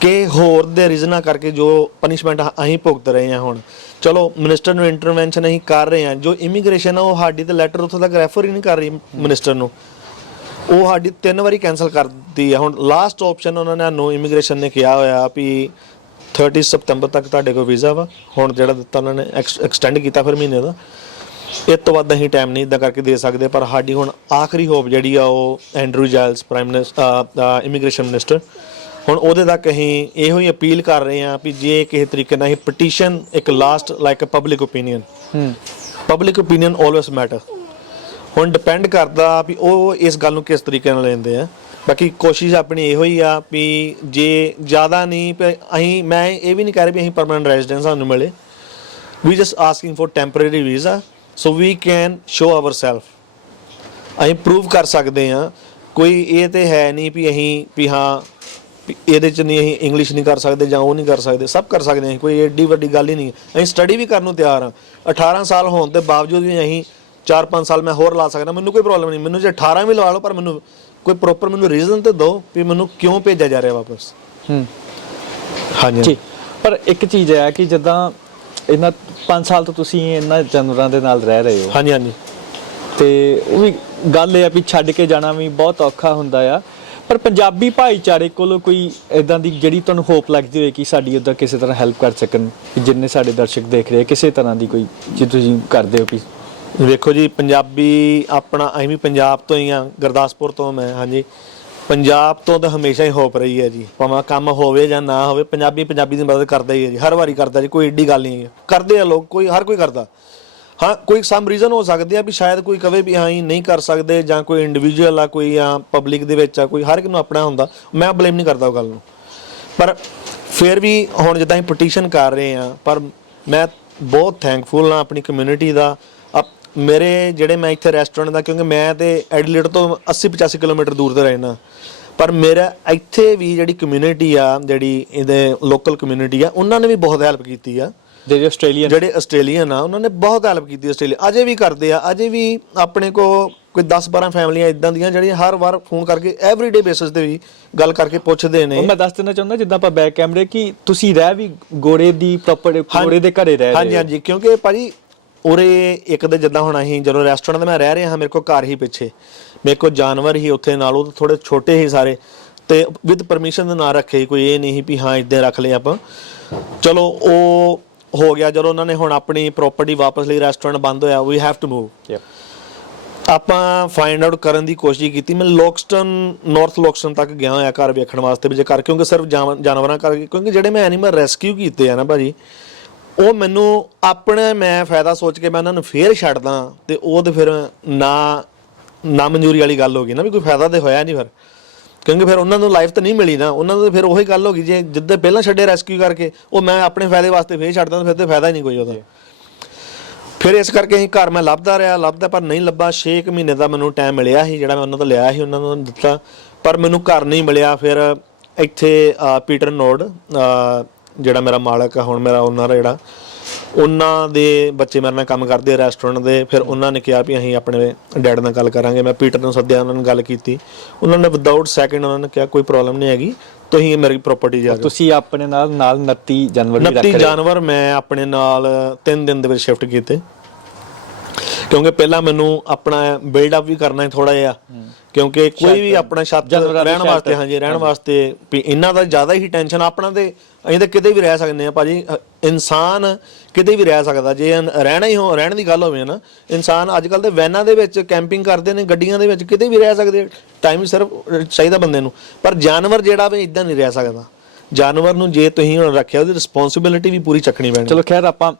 ਕਿ ਹੋਰ ਦੇ ਰੀਜ਼ਨਾਂ ਕਰਕੇ ਜੋ ਪਨਿਸ਼ਮੈਂਟ ਅਸੀਂ ਭੁਗਤ ਰਹੇ ਹਾਂ। ਹੁਣ ਚਲੋ ਮਿਨਿਸਟਰ ਨੂੰ ਇੰਟਰਵੈਂਸ਼ਨ ਅਸੀਂ ਕਰ ਰਹੇ ਹਾਂ, ਜੋ ਇਮੀਗ੍ਰੇਸ਼ਨ ਆ ਉਹ ਸਾਡੀ ਤੇ ਲੈਟਰ ਉੱਥੋਂ ਤੱਕ ਰੈਫਰ ਹੀ ਨਹੀਂ ਕਰ ਰਹੀ ਮਿਨਿਸਟਰ ਨੂੰ, ਉਹ ਸਾਡੀ 3 ਵਾਰੀ ਕੈਂਸਲ ਕਰ ਦਿੱਤੀ ਆ। ਹੁਣ ਲਾਸਟ ਆਪਸ਼ਨ ਉਹਨਾਂ ਨੇ ਸਾਨੂੰ ਇਮੀਗ੍ਰੇਸ਼ਨ ਨੇ ਕਿਹਾ ਹੋਇਆ ਵੀ 30 ਸਤੰਬਰ ਤੱਕ ਤੁਹਾਡੇ ਕੋਲ ਵੀਜ਼ਾ ਵਾ। ਹੁਣ ਜਿਹੜਾ ਦਿੱਤਾ ਉਹਨਾਂ ਨੇ ਐਕਸਟੈਂਡ ਕੀਤਾ ਫਿਰ ਮਹੀਨੇ ਦਾ, ਇਸ ਤੋਂ ਵੱਧ ਅਸੀਂ ਟਾਈਮ ਨਹੀਂ ਇੱਦਾਂ ਕਰਕੇ ਦੇ ਸਕਦੇ। ਪਰ ਸਾਡੀ ਹੁਣ ਆਖਰੀ ਹੋਪ ਜਿਹੜੀ ਆ ਉਹ Andrew Giles prime minister immigration minister, ਹੁਣ ਉਹਦੇ ਤੱਕ ਅਸੀਂ ਇਹੋ ਹੀ ਅਪੀਲ ਕਰ ਰਹੇ ਹਾਂ ਵੀ ਜੇ ਕਿਸੇ ਤਰੀਕੇ ਨਾਲ ਅਸੀਂ ਪਟੀਸ਼ਨ, ਇੱਕ last like a public opinion always matter. ਹੁਣ ਡਿਪੈਂਡ ਕਰਦਾ ਵੀ ਉਹ ਇਸ ਗੱਲ ਨੂੰ ਕਿਸ ਤਰੀਕੇ ਨਾਲ ਲੈਂਦੇ ਆ। ਬਾਕੀ ਕੋਸ਼ਿਸ਼ ਆਪਣੀ ਇਹੋ ਹੀ ਆ ਵੀ ਜੇ ਜ਼ਿਆਦਾ ਨਹੀਂ ਅਸੀਂ, ਮੈਂ ਇਹ ਵੀ ਨਹੀਂ ਕਹਿ ਰਿਹਾ ਵੀ ਅਸੀਂ ਪਰਮਾਨੈਂਟ ਰੈਜ਼ੀਡੈਂਸ ਸਾਨੂੰ ਮਿਲੇ, we just asking for temporary visa so we can show ourself. ਅਸੀਂ ਪ੍ਰੂਵ ਕਰ ਸਕਦੇ ਹਾਂ, ਕੋਈ ਇਹ ਤੇ ਹੈ ਨਹੀਂ ਵੀ ਅਸੀਂ ਵੀ ਹਾਂ ਇਹਦੇ 'ਚ ਨਹੀਂ ਅਸੀਂ ਇੰਗਲਿਸ਼ ਨਹੀਂ ਕਰ ਸਕਦੇ ਜਾਂ ਉਹ ਨਹੀਂ ਕਰ ਸਕਦੇ, ਸਭ ਕਰ ਸਕਦੇ ਹਾਂ, ਕੋਈ ਏਡੀ ਵੱਡੀ ਗੱਲ ਹੀ ਨਹੀਂ। ਅਸੀਂ ਸਟੱਡੀ ਵੀ ਕਰਨ ਨੂੰ ਤਿਆਰ ਹਾਂ, 18 ਸਾਲ ਹੋਣ ਦੇ ਬਾਵਜੂਦ ਵੀ ਅਸੀਂ 4-5 ਸਾਲ ਮੈਂ ਹੋਰ ਲਾ ਸਕਦਾ, ਮੈਨੂੰ ਕੋਈ ਪ੍ਰੋਬਲਮ ਨਹੀਂ। ਮੈਨੂੰ ਜੇ 18 ਵੀ ਲਵਾ ਲਓ, ਪਰ ਮੈਨੂੰ ਕੋਈ ਪ੍ਰੋਪਰ ਮੈਨੂੰ ਰੀਜ਼ਨ ਤੇ ਦਿਓ ਵੀ ਮੈਨੂੰ ਕਿਉਂ ਭੇਜਿਆ ਜਾ ਰਿਹਾ ਵਾਪਸ। ਹਾਂਜੀ। ਪਰ ਇੱਕ ਚੀਜ਼ ਹੈ ਕਿ ਜਿੱਦਾਂ ਇਹਨਾਂ 5 ਸਾਲ ਤੋਂ ਤੁਸੀਂ ਇਹਨਾਂ ਜਾਨਵਰਾਂ ਦੇ ਨਾਲ ਰਹਿ ਰਹੇ ਹੋ, ਤੇ ਉਹ ਵੀ ਗੱਲ ਇਹ ਆ ਵੀ ਛੱਡ ਕੇ ਜਾਣਾ ਵੀ ਬਹੁਤ ਔਖਾ ਹੁੰਦਾ ਆ। ਪਰ ਪੰਜਾਬੀ ਭਾਈਚਾਰੇ ਕੋਲੋਂ ਕੋਈ ਇਦਾਂ ਦੀ ਜਿਹੜੀ ਤੁਹਾਨੂੰ ਹੋਪ ਲੱਗਦੀ ਹੋਏ ਕਿ ਸਾਡੀ ਉੱਦਾਂ ਕਿਸੇ ਤਰ੍ਹਾਂ ਹੈਲਪ ਕਰ ਸਕਣ, ਜਿੰਨੇ ਸਾਡੇ ਦਰਸ਼ਕ ਦੇਖ ਰਹੇ, ਕਿਸੇ ਤਰ੍ਹਾਂ ਦੀ ਕੋਈ ਜੇ ਤੁਸੀਂ ਕਰਦੇ ਹੋ? ਵੀ ਵੇਖੋ ਜੀ, ਪੰਜਾਬੀ ਆਪਣਾ, ਅਸੀਂ ਵੀ ਪੰਜਾਬ ਤੋਂ ਹੀ ਆ, ਗੁਰਦਾਸਪੁਰ ਤੋਂ ਮੈਂ। ਹਾਂਜੀ, ਪੰਜਾਬ ਤੋਂ ਤਾਂ ਹਮੇਸ਼ਾ ਹੀ ਹੋਪ ਰਹੀ ਹੈ ਜੀ, ਭਾਵੇਂ ਕੰਮ ਹੋਵੇ ਜਾਂ ਨਾ ਹੋਵੇ, ਪੰਜਾਬੀ ਦੀ ਮਦਦ ਕਰਦਾ ਹੀ ਹੈ ਜੀ, ਹਰ ਵਾਰੀ ਕਰਦਾ ਜੀ, ਕੋਈ ਏਡੀ ਗੱਲ ਨਹੀਂ ਹੈ। ਕਰਦੇ ਆ ਲੋਕ, ਹਰ ਕੋਈ ਕਰਦਾ। ਹਾਂ, ਕੋਈ ਸਮ ਰੀਜ਼ਨ ਹੋ ਸਕਦੇ ਆ ਵੀ ਸ਼ਾਇਦ ਕੋਈ ਕਵੇ ਵੀ ਹਾਂ ਨਹੀਂ ਕਰ ਸਕਦੇ, ਜਾਂ ਕੋਈ ਇੰਡੀਵਿਜੂਅਲ ਆ, ਕੋਈ ਆ ਪਬਲਿਕ ਦੇ ਵਿੱਚ ਆ, ਕੋਈ ਹਰ ਇੱਕ ਨੂੰ ਆਪਣਾ ਹੁੰਦਾ, ਮੈਂ ਬਲੇਮ ਨਹੀਂ ਕਰਦਾ ਉਹ ਗੱਲ ਨੂੰ। ਪਰ ਫਿਰ ਵੀ ਹੁਣ ਜਿੱਦਾਂ ਅਸੀਂ ਪਟੀਸ਼ਨ ਕਰ ਰਹੇ ਹਾਂ, ਪਰ ਮੈਂ ਬਹੁਤ ਥੈਂਕਫੁਲ ਹਾਂ ਆਪਣੀ ਕਮਿਊਨਿਟੀ ਦਾ। ਮੇਰੇ ਜਿਹੜੇ ਮੈਂ ਇੱਥੇ ਰੈਸਟੋਰੈਂਟ ਦਾ, ਕਿਉਂਕਿ ਮੈਂ ਤੇ ਐਡੀਲੇਡ ਤੋਂ 80-85 ਕਿਲੋਮੀਟਰ ਦੂਰ ਤੇ ਰਹਿਣਾ, ਪਰ ਮੇਰਾ ਇੱਥੇ ਵੀ ਜਿਹੜੀ ਕਮਿਊਨਿਟੀ ਆ, ਜਿਹੜੀ ਇਹਦੇ ਲੋਕਲ ਕਮਿਊਨਿਟੀ ਆ, ਉਹਨਾਂ ਨੇ ਵੀ ਬਹੁਤ ਹੈਲਪ ਕੀਤੀ ਆ। ਜਿਹੜੇ ਆਸਟ੍ਰੇਲੀਅਨ ਆ, ਉਹਨਾਂ ਨੇ ਬਹੁਤ ਹੈਲਪ ਕੀਤੀ। ਆਸਟ੍ਰੇਲੀਆ ਅਜੇ ਵੀ ਕਰਦੇ ਆ, ਅਜੇ ਵੀ ਆਪਣੇ ਕੋਲ ਕੋਈ 10-12 ਫੈਮਲੀਆਂ ਇਦਾਂ ਦੀਆਂ ਜਿਹੜੀਆਂ ਹਰ ਵਾਰ ਫੋਨ ਕਰਕੇ ਐਵਰੀਡੇ ਬੇਸਿਸ ਤੇ ਵੀ ਗੱਲ ਕਰਕੇ ਪੁੱਛਦੇ ਨੇ। ਮੈਂ ਦੱਸ ਦੇਣਾ ਚਾਹੁੰਦਾ, ਜਿੱਦਾਂ ਆਪਾਂ ਬੈਕ ਕੈਮਰੇ, ਕਿ ਤੁਸੀਂ ਰਹਿ ਵੀ ਗੋਰੇ ਦੀ ਪ੍ਰੋਪਰ ਗੋਰੇ ਦੇ ਘਰੇ ਰਹਿ ਰਹੇ। ਹਾਂਜੀ, ਕਿਉਂਕਿ ਭਾਜੀ ਉਰੇ ਇੱਕ ਦੇ ਜਿੱਦਾਂ ਹੁਣ ਅਸੀਂ ਜਦੋਂ ਰੈਸਟੋਰੈਂਟ ਤੇ ਮੈਂ ਰਹਿ ਰਿਹਾ ਹਾਂ, ਮੇਰੇ ਕੋਲ ਘਰ ਹੀ ਪਿੱਛੇ, ਮੇਰੇ ਕੋਲ ਜਾਨਵਰ ਹੀ ਉੱਥੇ ਨਾਲ, ਉਹ ਥੋੜੇ ਛੋਟੇ ਹੀ ਸਾਰੇ, ਤੇ ਵਿਦ ਪਰਮਿਸ਼ਨ ਦੇ ਨਾਲ ਰੱਖੇ, ਕੋਈ ਇਹ ਨਹੀਂ ਵੀ ਹਾਂ ਇੱਦਾਂ ਰੱਖ ਲਏ ਆਪਾਂ। ਚਲੋ ਉਹ ਹੋ ਗਿਆ। ਜਦੋਂ ਉਹਨਾਂ ਨੇ ਹੁਣ ਆਪਣੀ ਪ੍ਰੋਪਰਟੀ ਵਾਪਸ ਲਈ, ਰੈਸਟੋਰੈਂਟ ਬੰਦ ਹੋਇਆ, ਵੀ ਹੈਵ ਟੂ ਮੂਵ। ਆਪਾਂ ਫਾਈਂਡ ਆਊਟ ਕਰਨ ਦੀ ਕੋਸ਼ਿਸ਼ ਕੀਤੀ। ਮੈਂ ਨਾਰਥ ਲੋਕਸਟਨ ਤੱਕ ਗਿਆ ਹੋਇਆ ਘਰ ਵੇਖਣ ਵਾਸਤੇ, ਵੀ ਜੇ ਕਰ, ਕਿਉਂਕਿ ਸਿਰਫ ਜਾਨਵਰਾਂ ਕਰਕੇ, ਕਿਉਂਕਿ ਜਿਹੜੇ ਮੈਂ ਐਨੀਮਲ ਰੈਸਕਿਊ ਕੀਤੇ ਆ ਨਾ ਭਾਜੀ, ਉਹ ਮੈਨੂੰ ਆਪਣਾ ਮੈਂ ਫਾਇਦਾ ਸੋਚ ਕੇ ਮੈਂ ਉਹਨਾਂ ਨੂੰ ਫੇਰ ਛੱਡਦਾ, ਤੇ ਉਹ ਤੇ ਫਿਰ ਨਾ ਮਨਜ਼ੂਰੀ ਵਾਲੀ ਗੱਲ ਹੋ ਗਈ ਨਾ, ਵੀ ਕੋਈ ਫਾਇਦਾ ਤੇ ਹੋਇਆ ਨਹੀਂ ਫਿਰ, ਕਿਉਂਕਿ ਫਿਰ ਉਹਨਾਂ ਨੂੰ ਲਾਈਫ ਤਾਂ ਨਹੀਂ ਮਿਲੀ ਨਾ, ਉਹਨਾਂ ਨੂੰ ਫਿਰ ਉਹੀ ਗੱਲ ਹੋ ਗਈ, ਜੇ ਜਿੱਦਾਂ ਪਹਿਲਾਂ ਛੱਡੇ ਰੈਸਕਿਊ ਕਰਕੇ, ਉਹ ਮੈਂ ਆਪਣੇ ਫਾਇਦੇ ਵਾਸਤੇ ਫੇਰ ਛੱਡਦਾ, ਫਿਰ ਤੇ ਫਾਇਦਾ ਹੀ ਨਹੀਂ ਕੋਈ ਉਹਦਾ। ਫਿਰ ਇਸ ਕਰਕੇ ਅਸੀਂ ਘਰ ਮੈਂ ਲੱਭਦਾ ਪਰ ਨਹੀਂ ਲੱਭਾ। 6 ਮਹੀਨੇ ਦਾ ਮੈਨੂੰ ਟਾਈਮ ਮਿਲਿਆ ਸੀ, ਜਿਹੜਾ ਮੈਂ ਉਹਨਾਂ ਤੋਂ ਲਿਆ ਸੀ, ਉਹਨਾਂ ਨੂੰ ਦਿੱਤਾ, ਪਰ ਮੈਨੂੰ ਘਰ ਨਹੀਂ ਮਿਲਿਆ। ਫਿਰ ਇੱਥੇ ਪੀਟਰ ਨੋਰਡ, ਜਿਹੜਾ ਮੇਰਾ ਮਾਲਕ ਆ, ਹੁਣ ਮੇਰਾ ਓਨਰ ਜਿਹੜਾ, ਉਹਨਾਂ ਦੇ ਬੱਚੇ ਮੇਰੇ ਨਾਲ ਕੰਮ ਕਰਦੇ ਆ ਰੈਸਟੋਰੈਂਟ ਦੇ। ਫਿਰ ਉਹਨਾਂ ਨੇ ਕਿਹਾ ਵੀ ਅਸੀਂ ਆਪਣੇ ਡੈਡ ਨਾਲ ਗੱਲ ਕਰਾਂਗੇ। ਮੈਂ ਪੀਟਰ ਨੂੰ ਸੱਦਿਆ, ਉਹਨਾਂ ਨਾਲ ਗੱਲ ਕੀਤੀ, ਉਹਨਾਂ ਨੇ ਵਿਦਆਊਟ ਸੈਕਿੰਡ ਉਹਨਾਂ ਨੇ ਕਿਹਾ ਕੋਈ ਪ੍ਰੋਬਲਮ ਨਹੀਂ ਹੈਗੀ, ਤੁਸੀਂ ਮੇਰੀ ਪ੍ਰਾਪਰਟੀ ਜਾ ਤੁਸੀਂ ਆਪਣੇ ਨਾਲ 29 ਜਾਨਵਰ ਵੀ ਰੱਖ 29 ਰਹੇ ਜਾਨਵਰ ਮੈਂ ਆਪਣੇ ਨਾਲ 3 ਦਿਨ ਦੇ ਵਿੱਚ ਸ਼ਿਫਟ ਕੀਤੇ, ਕਿਉਂਕਿ ਪਹਿਲਾਂ ਮੈਨੂੰ ਆਪਣਾ ਬਿਲਡ ਅਪ ਵੀ ਕਰਨਾ ਹੈ ਥੋੜਾ ਜਿਹਾ, ਕਿਉਂਕਿ ਕੋਈ ਵੀ ਆਪਣਾ ਛੱਤ ਰਹਿਣ ਵਾਸਤੇ, ਹਾਂਜੀ ਰਹਿਣ ਵਾਸਤੇ ਵੀ ਇਹਨਾਂ ਦਾ ਜ਼ਿਆਦਾ ਹੀ ਟੈਨਸ਼ਨ ਆਪਣਾ, ਤੇ ਅਸੀਂ ਤਾਂ ਕਿਤੇ ਵੀ ਰਹਿ ਸਕਦੇ ਆ ਭਾਜੀ, ਇਨਸਾਨ ਕਿਤੇ ਵੀ ਰਹਿ ਸਕਦਾ ਜੇ ਰਹਿਣਾ ਹੀ ਰਹਿਣ ਦੀ ਗੱਲ ਹੋਵੇ ਨਾ। ਇਨਸਾਨ ਅੱਜ ਕੱਲ੍ਹ ਤੇ ਵੈਨਾਂ ਦੇ ਵਿੱਚ ਕੈਂਪਿੰਗ ਕਰਦੇ ਨੇ, ਗੱਡੀਆਂ ਦੇ ਵਿੱਚ ਕਿਤੇ ਵੀ ਰਹਿ ਸਕਦੇ, ਟਾਈਮ ਸਿਰਫ ਚਾਹੀਦਾ ਬੰਦੇ ਨੂੰ, ਪਰ ਜਾਨਵਰ ਜਿਹੜਾ ਵੀ ਇਦਾਂ ਨਹੀਂ ਰਹਿ ਸਕਦਾ। ਜਾਨਵਰ ਨੂੰ ਜੇ ਤੁਸੀਂ ਹੁਣ ਰੱਖਿਆ ਉਹਦੀ ਰਿਸਪੌਂਸਿਬਿਲਿਟੀ ਵੀ ਪੂਰੀ ਚੱਕਣੀ ਪੈਣੀ। ਚਲੋ ਖੈਰ ਆਪਾਂ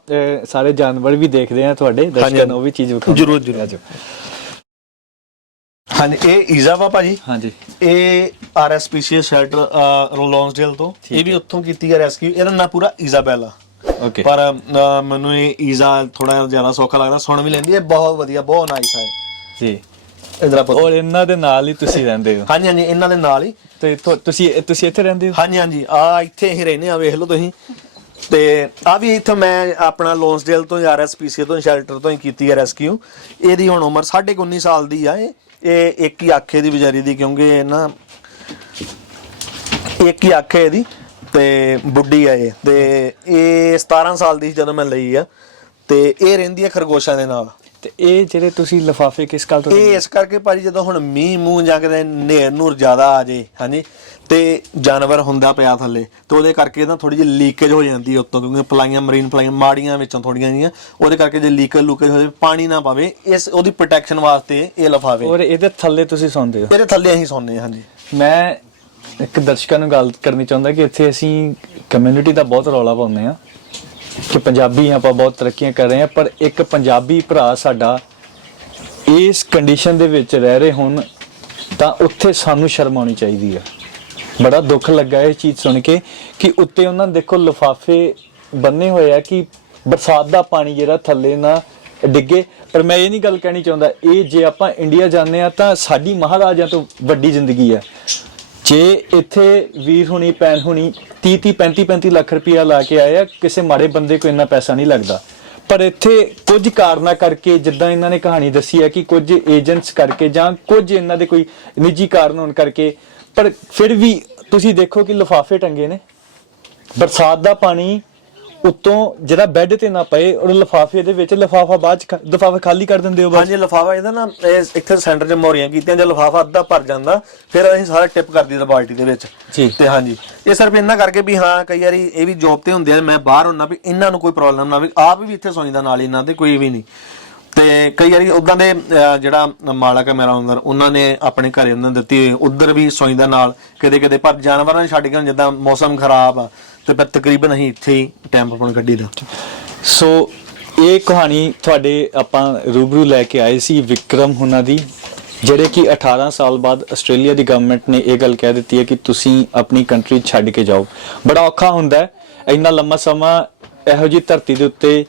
ਸਾਰੇ ਜਾਨਵਰ ਵੀ ਦੇਖਦੇ ਆ ਤੁਹਾਡੇ ਦਰਸ਼ਕਾਂ ਨੂੰ, ਉਹ ਵੀ ਚੀਜ਼ ਵਿਖਾਓ ਜ਼ਰੂਰ ਜ਼ਰੂਰ। ਹਾਂਜੀ ਇਹ ਈਜ਼ਾ ਵਾ ਭਾਜੀ, ਹਾਂਜੀ ਇਹ ਆਰਐਸਪੀਸੀਐਸ ਸ਼ੈਲਟਰ ਲੌਂਸਡੇਲ ਤੋਂ, ਇਹ ਵੀ ਉੱਥੋਂ ਕੀਤੀ ਹੈ ਰੈਸਕਿਊ। ਇਹਦਾ ਨਾਂ ਪੂਰਾ ਇਜ਼ਾਬੈਲ ਆ, ਓਕੇ, ਪਰ ਮੈਨੂੰ ਇਹ ਈਜ਼ਾ ਥੋੜਾ ਜ਼ਿਆਦਾ ਸੌਖਾ ਲੱਗਦਾ, ਸੁਣ ਵੀ ਲੈਂਦੀ ਹੈ, ਬਹੁਤ ਵਧੀਆ, ਬਹੁਤ ਨਾਈਸ ਹੈ ਜੀ। ਇਧਰ ਆਪਾਂ ਔਰ ਇਹਨਾਂ ਦੇ ਨਾਲ ਹੀ ਤੁਸੀਂ ਰਹਿੰਦੇ ਹੋ? ਹਾਂਜੀ ਹਾਂਜੀ ਇਹਨਾਂ ਦੇ ਨਾਲ ਹੀ। ਤੇ ਤੁਸੀਂ ਇੱਥੇ ਰਹਿੰਦੇ ਹੋ? ਹਾਂਜੀ ਹਾਂਜੀ ਆ ਇੱਥੇ ਹੀ ਰਹਿੰਦੇ ਆ, ਵੇਖ ਲਓ ਤੁਸੀਂ। ਤੇ ਆ ਵੀ ਇੱਥੇ ਮੈਂ ਆਪਣਾ ਲੌਂਸਡੇਲ ਤੋਂ ਆਰਐਸਪੀਸੀ ਤੋਂ ਸ਼ੈਲਟਰ ਤੋਂ ਹੀ ਕੀਤੀ ਹੈ ਰੈਸਕਿਊ। ਇਹਦੀ ਹੁਣ ਉਮਰ 19.5 ਸਾਲ ਦੀ ਆ। ਇਹ ਇੱਕ ਹੀ ਅੱਖ ਇਹਦੀ ਵਿਚਾਰੀ ਦੀ, ਕਿਉਂਕਿ ਇਹ ਨਾ ਇੱਕ ਹੀ ਅੱਖ ਹੈ ਇਹਦੀ, ਤੇ ਬੁੱਢੀ ਆ ਇਹ। ਤੇ ਇਹ 17 ਸਾਲ ਦੀ ਜਦੋਂ ਮੈਂ ਲਈ ਆ, ਤੇ ਇਹ ਰਹਿੰਦੀ ਹੈ ਖਰਗੋਸ਼ਾਂ ਦੇ ਨਾਲ। ਤੇ ਇਹ ਜਿਹੜੇ ਤੁਸੀਂ ਲਿਫਾਫੇ ਕਿਸ ਗੱਲ ਤੋਂ? ਇਹ ਇਸ ਕਰਕੇ ਭਾਜੀ ਜਦੋਂ ਹੁਣ ਮੀਂਹ ਮੂੰਹ ਜਾ ਕੇ ਨੇਰ ਨੂਰ ਜ਼ਿਆਦਾ ਆ ਜੇ, ਹਾਂਜੀ, ਤੇ ਜਾਨਵਰ ਹੁੰਦਾ ਪਿਆ ਥੱਲੇ, ਤੇ ਉਹਦੇ ਕਰਕੇ ਨਾ ਥੋੜੀ ਜਿਹੀ ਲੀਕੇਜ ਹੋ ਜਾਂਦੀ ਹੈ ਉੱਤੋਂ, ਕਿਉਂਕਿ ਪਲਾਈਆਂ ਮਰੀਨ ਪਲਾਈਆਂ ਮਾੜੀਆਂ ਵਿੱਚੋਂ ਥੋੜੀਆਂ ਜਿਹੀਆਂ, ਉਹਦੇ ਕਰਕੇ ਜੇ ਲੂਕੇਜ ਹੋ ਜਾਵੇ, ਪਾਣੀ ਨਾ ਪਵੇ, ਇਸ ਉਹਦੀ ਪ੍ਰੋਟੈਕਸ਼ਨ ਵਾਸਤੇ ਇਹ ਲਿਫਾਫੇ। ਔਰ ਇਹਦੇ ਥੱਲੇ ਤੁਸੀਂ ਸੌਂਦੇ ਹੋ? ਇਹਦੇ ਥੱਲੇ ਅਸੀਂ ਸੌਂਦੇ ਹਾਂ, ਹਾਂਜੀ। ਮੈਂ ਇੱਕ ਦਰਸ਼ਕਾਂ ਨੂੰ ਗੱਲ ਕਰਨੀ ਚਾਹੁੰਦਾ ਕਿ ਇੱਥੇ ਅਸੀਂ ਕਮਿਊਨਿਟੀ ਦਾ ਬਹੁਤ ਰੌਲਾ ਪਾਉਂਦੇ ਆ ਕਿ ਪੰਜਾਬੀ ਆਪਾਂ ਬਹੁਤ ਤਰੱਕੀਆਂ ਕਰ ਰਹੇ ਆ, ਪਰ ਇੱਕ ਪੰਜਾਬੀ ਭਰਾ ਸਾਡਾ ਇਸ ਕੰਡੀਸ਼ਨ ਦੇ ਵਿੱਚ ਰਹਿ ਰਹੇ ਹੁਣ ਤਾਂ ਉੱਥੇ ਸਾਨੂੰ ਸ਼ਰਮ ਆਉਣੀ ਚਾਹੀਦੀ ਆ। ਬੜਾ ਦੁੱਖ ਲੱਗਾ ਇਹ ਚੀਜ਼ ਸੁਣ ਕੇ ਕਿ ਉੱਤੇ ਉਹਨਾਂ ਦੇਖੋ ਲਿਫਾਫੇ ਬੰਨੇ ਹੋਏ ਆ ਕਿ ਬਰਸਾਤ ਦਾ ਪਾਣੀ ਜਿਹੜਾ ਥੱਲੇ ਨਾ ਡਿੱਗੇ। ਪਰ ਮੈਂ ਇਹ ਨਹੀਂ ਗੱਲ ਕਹਿਣੀ ਚਾਹੁੰਦਾ, ਇਹ ਜੇ ਆਪਾਂ ਇੰਡੀਆ ਜਾਂਦੇ ਆ ਤਾਂ ਸਾਡੀ ਮਹਾਰਾਜਿਆਂ ਤੋਂ ਵੱਡੀ ਜ਼ਿੰਦਗੀ ਆ। ਜੇ ਇੱਥੇ ਵੀਰ ਹੁਣੀ ਭੈਣ ਹੁਣੀ 30 35 ਲੱਖ ਰੁਪਇਆ ਲਾ ਕੇ ਆਏ ਆ, ਕਿਸੇ ਮਾੜੇ ਬੰਦੇ ਕੋਲ ਇੰਨਾ ਪੈਸਾ ਨਹੀਂ ਲੱਗਦਾ। ਪਰ ਇੱਥੇ ਕੁਝ ਕਾਰਨਾਂ ਕਰਕੇ, ਜਿੱਦਾਂ ਇਹਨਾਂ ਨੇ ਕਹਾਣੀ ਦੱਸੀ ਹੈ ਕਿ ਕੁਝ ਏਜੰਟਸ ਕਰਕੇ ਜਾਂ ਕੁਝ ਇਹਨਾਂ ਦੇ ਕੋਈ ਨਿੱਜੀ ਕਾਰਨ ਹੋਣ ਕਰਕੇ, ਪਰ ਫਿਰ ਵੀ ਤੁਸੀਂ ਦੇਖੋ ਕਿ ਲਿਫਾਫੇ ਟੰਗੇ ਨੇ, ਬਰਸਾਤ ਦਾ ਪਾਣੀ ਉੱਤੋਂ ਜਿਹੜਾ ਬੈੱਡ ਤੇ ਨਾ ਪਏ, ਔਰ ਲਿਫਾਫੇ ਦੇ ਵਿੱਚ ਲਿਫਾਫਾ ਬਾਅਦ ਚ ਲਿਫਾਫਾ ਖਾਲੀ ਕਰ ਦਿੰਦੇ ਹੋ? ਹਾਂਜੀ ਲਿਫਾਫਾ ਇਹਦਾ ਨਾ ਇੱਥੇ ਸੈਂਟਰ 'ਚ ਮੋਰੀਆਂ ਕੀਤੀਆਂ, ਜੇ ਲਿਫਾਫਾ ਅੱਧਾ ਭਰ ਜਾਂਦਾ ਫਿਰ ਅਸੀਂ ਸਾਰਾ ਟਿਪ ਕਰ ਦਈਦਾ ਬਾਲਟੀ ਦੇ ਵਿੱਚ। ਤੇ ਹਾਂਜੀ ਇਹ ਸਿਰਫ ਇਹਨਾਂ ਕਰਕੇ ਵੀ ਹਾਂ ਕਈ ਵਾਰੀ ਇਹ ਵੀ ਜੌਬ ਤੇ ਹੁੰਦੇ ਆ, ਮੈਂ ਬਾਹਰ ਹੁੰਨਾ, ਵੀ ਇਹਨਾਂ ਨੂੰ ਕੋਈ ਪ੍ਰੋਬਲਮ ਨਾ ਆਵੇ, ਆਪ ਵੀ ਇੱਥੇ ਸੌਂਦਾ ਨਾਲ ਇਹਨਾਂ ਦੇ ਕੋਈ ਵੀ ਨਹੀਂ। ਤੇ ਕਈ ਵਾਰੀ ਉਦਾਂ ਦੇ ਜਿਹੜਾ ਮਾਲਕ ਹੈ ਮੇਰਾ ਓਨਰ, ਉਹਨਾਂ ਨੇ ਆਪਣੇ ਘਰੇ ਉਹਨਾਂ ਦਿੱਤੀ, ਉੱਧਰ ਵੀ ਸੌਂਦਾ ਨਾਲ ਕਿਤੇ ਕਿਤੇ, ਪਰ ਜਾਨਵਰਾਂ ਨੂੰ ਛੱਡ ਕੇ ਜਿੱਦਾਂ ਮੌਸਮ ਖਰਾਬ ਆ ਤੇ ਫਿਰ ਤਕਰੀਬਨ ਅਸੀਂ ਇੱਥੇ ਹੀ ਟਾਈਮ ਆਪਣਾ ਕੱਢੀ ਦਾ। ਸੋ ਇਹ ਕਹਾਣੀ ਤੁਹਾਡੇ ਆਪਾਂ ਰੂਬਰੂ ਲੈ ਕੇ ਆਏ ਸੀ ਵਿਕਰਮ ਹੁਣਾਂ ਦੀ, ਜਿਹੜੇ ਕਿ 18 ਸਾਲ ਬਾਅਦ ਆਸਟ੍ਰੇਲੀਆ ਦੀ ਗਵਰਨਮੈਂਟ ਨੇ ਇਹ ਗੱਲ ਕਹਿ ਦਿੱਤੀ ਹੈ ਕਿ ਤੁਸੀਂ ਆਪਣੀ ਕੰਟਰੀ ਛੱਡ ਕੇ ਜਾਓ। ਬੜਾ ਔਖਾ ਹੁੰਦਾ ਹੈ, ਇੰਨਾ ਲੰਮਾ ਸਮਾਂ ਇਹੋ ਜਿਹੀ ਧਰਤੀ ਦੇ ਉੱਤੇ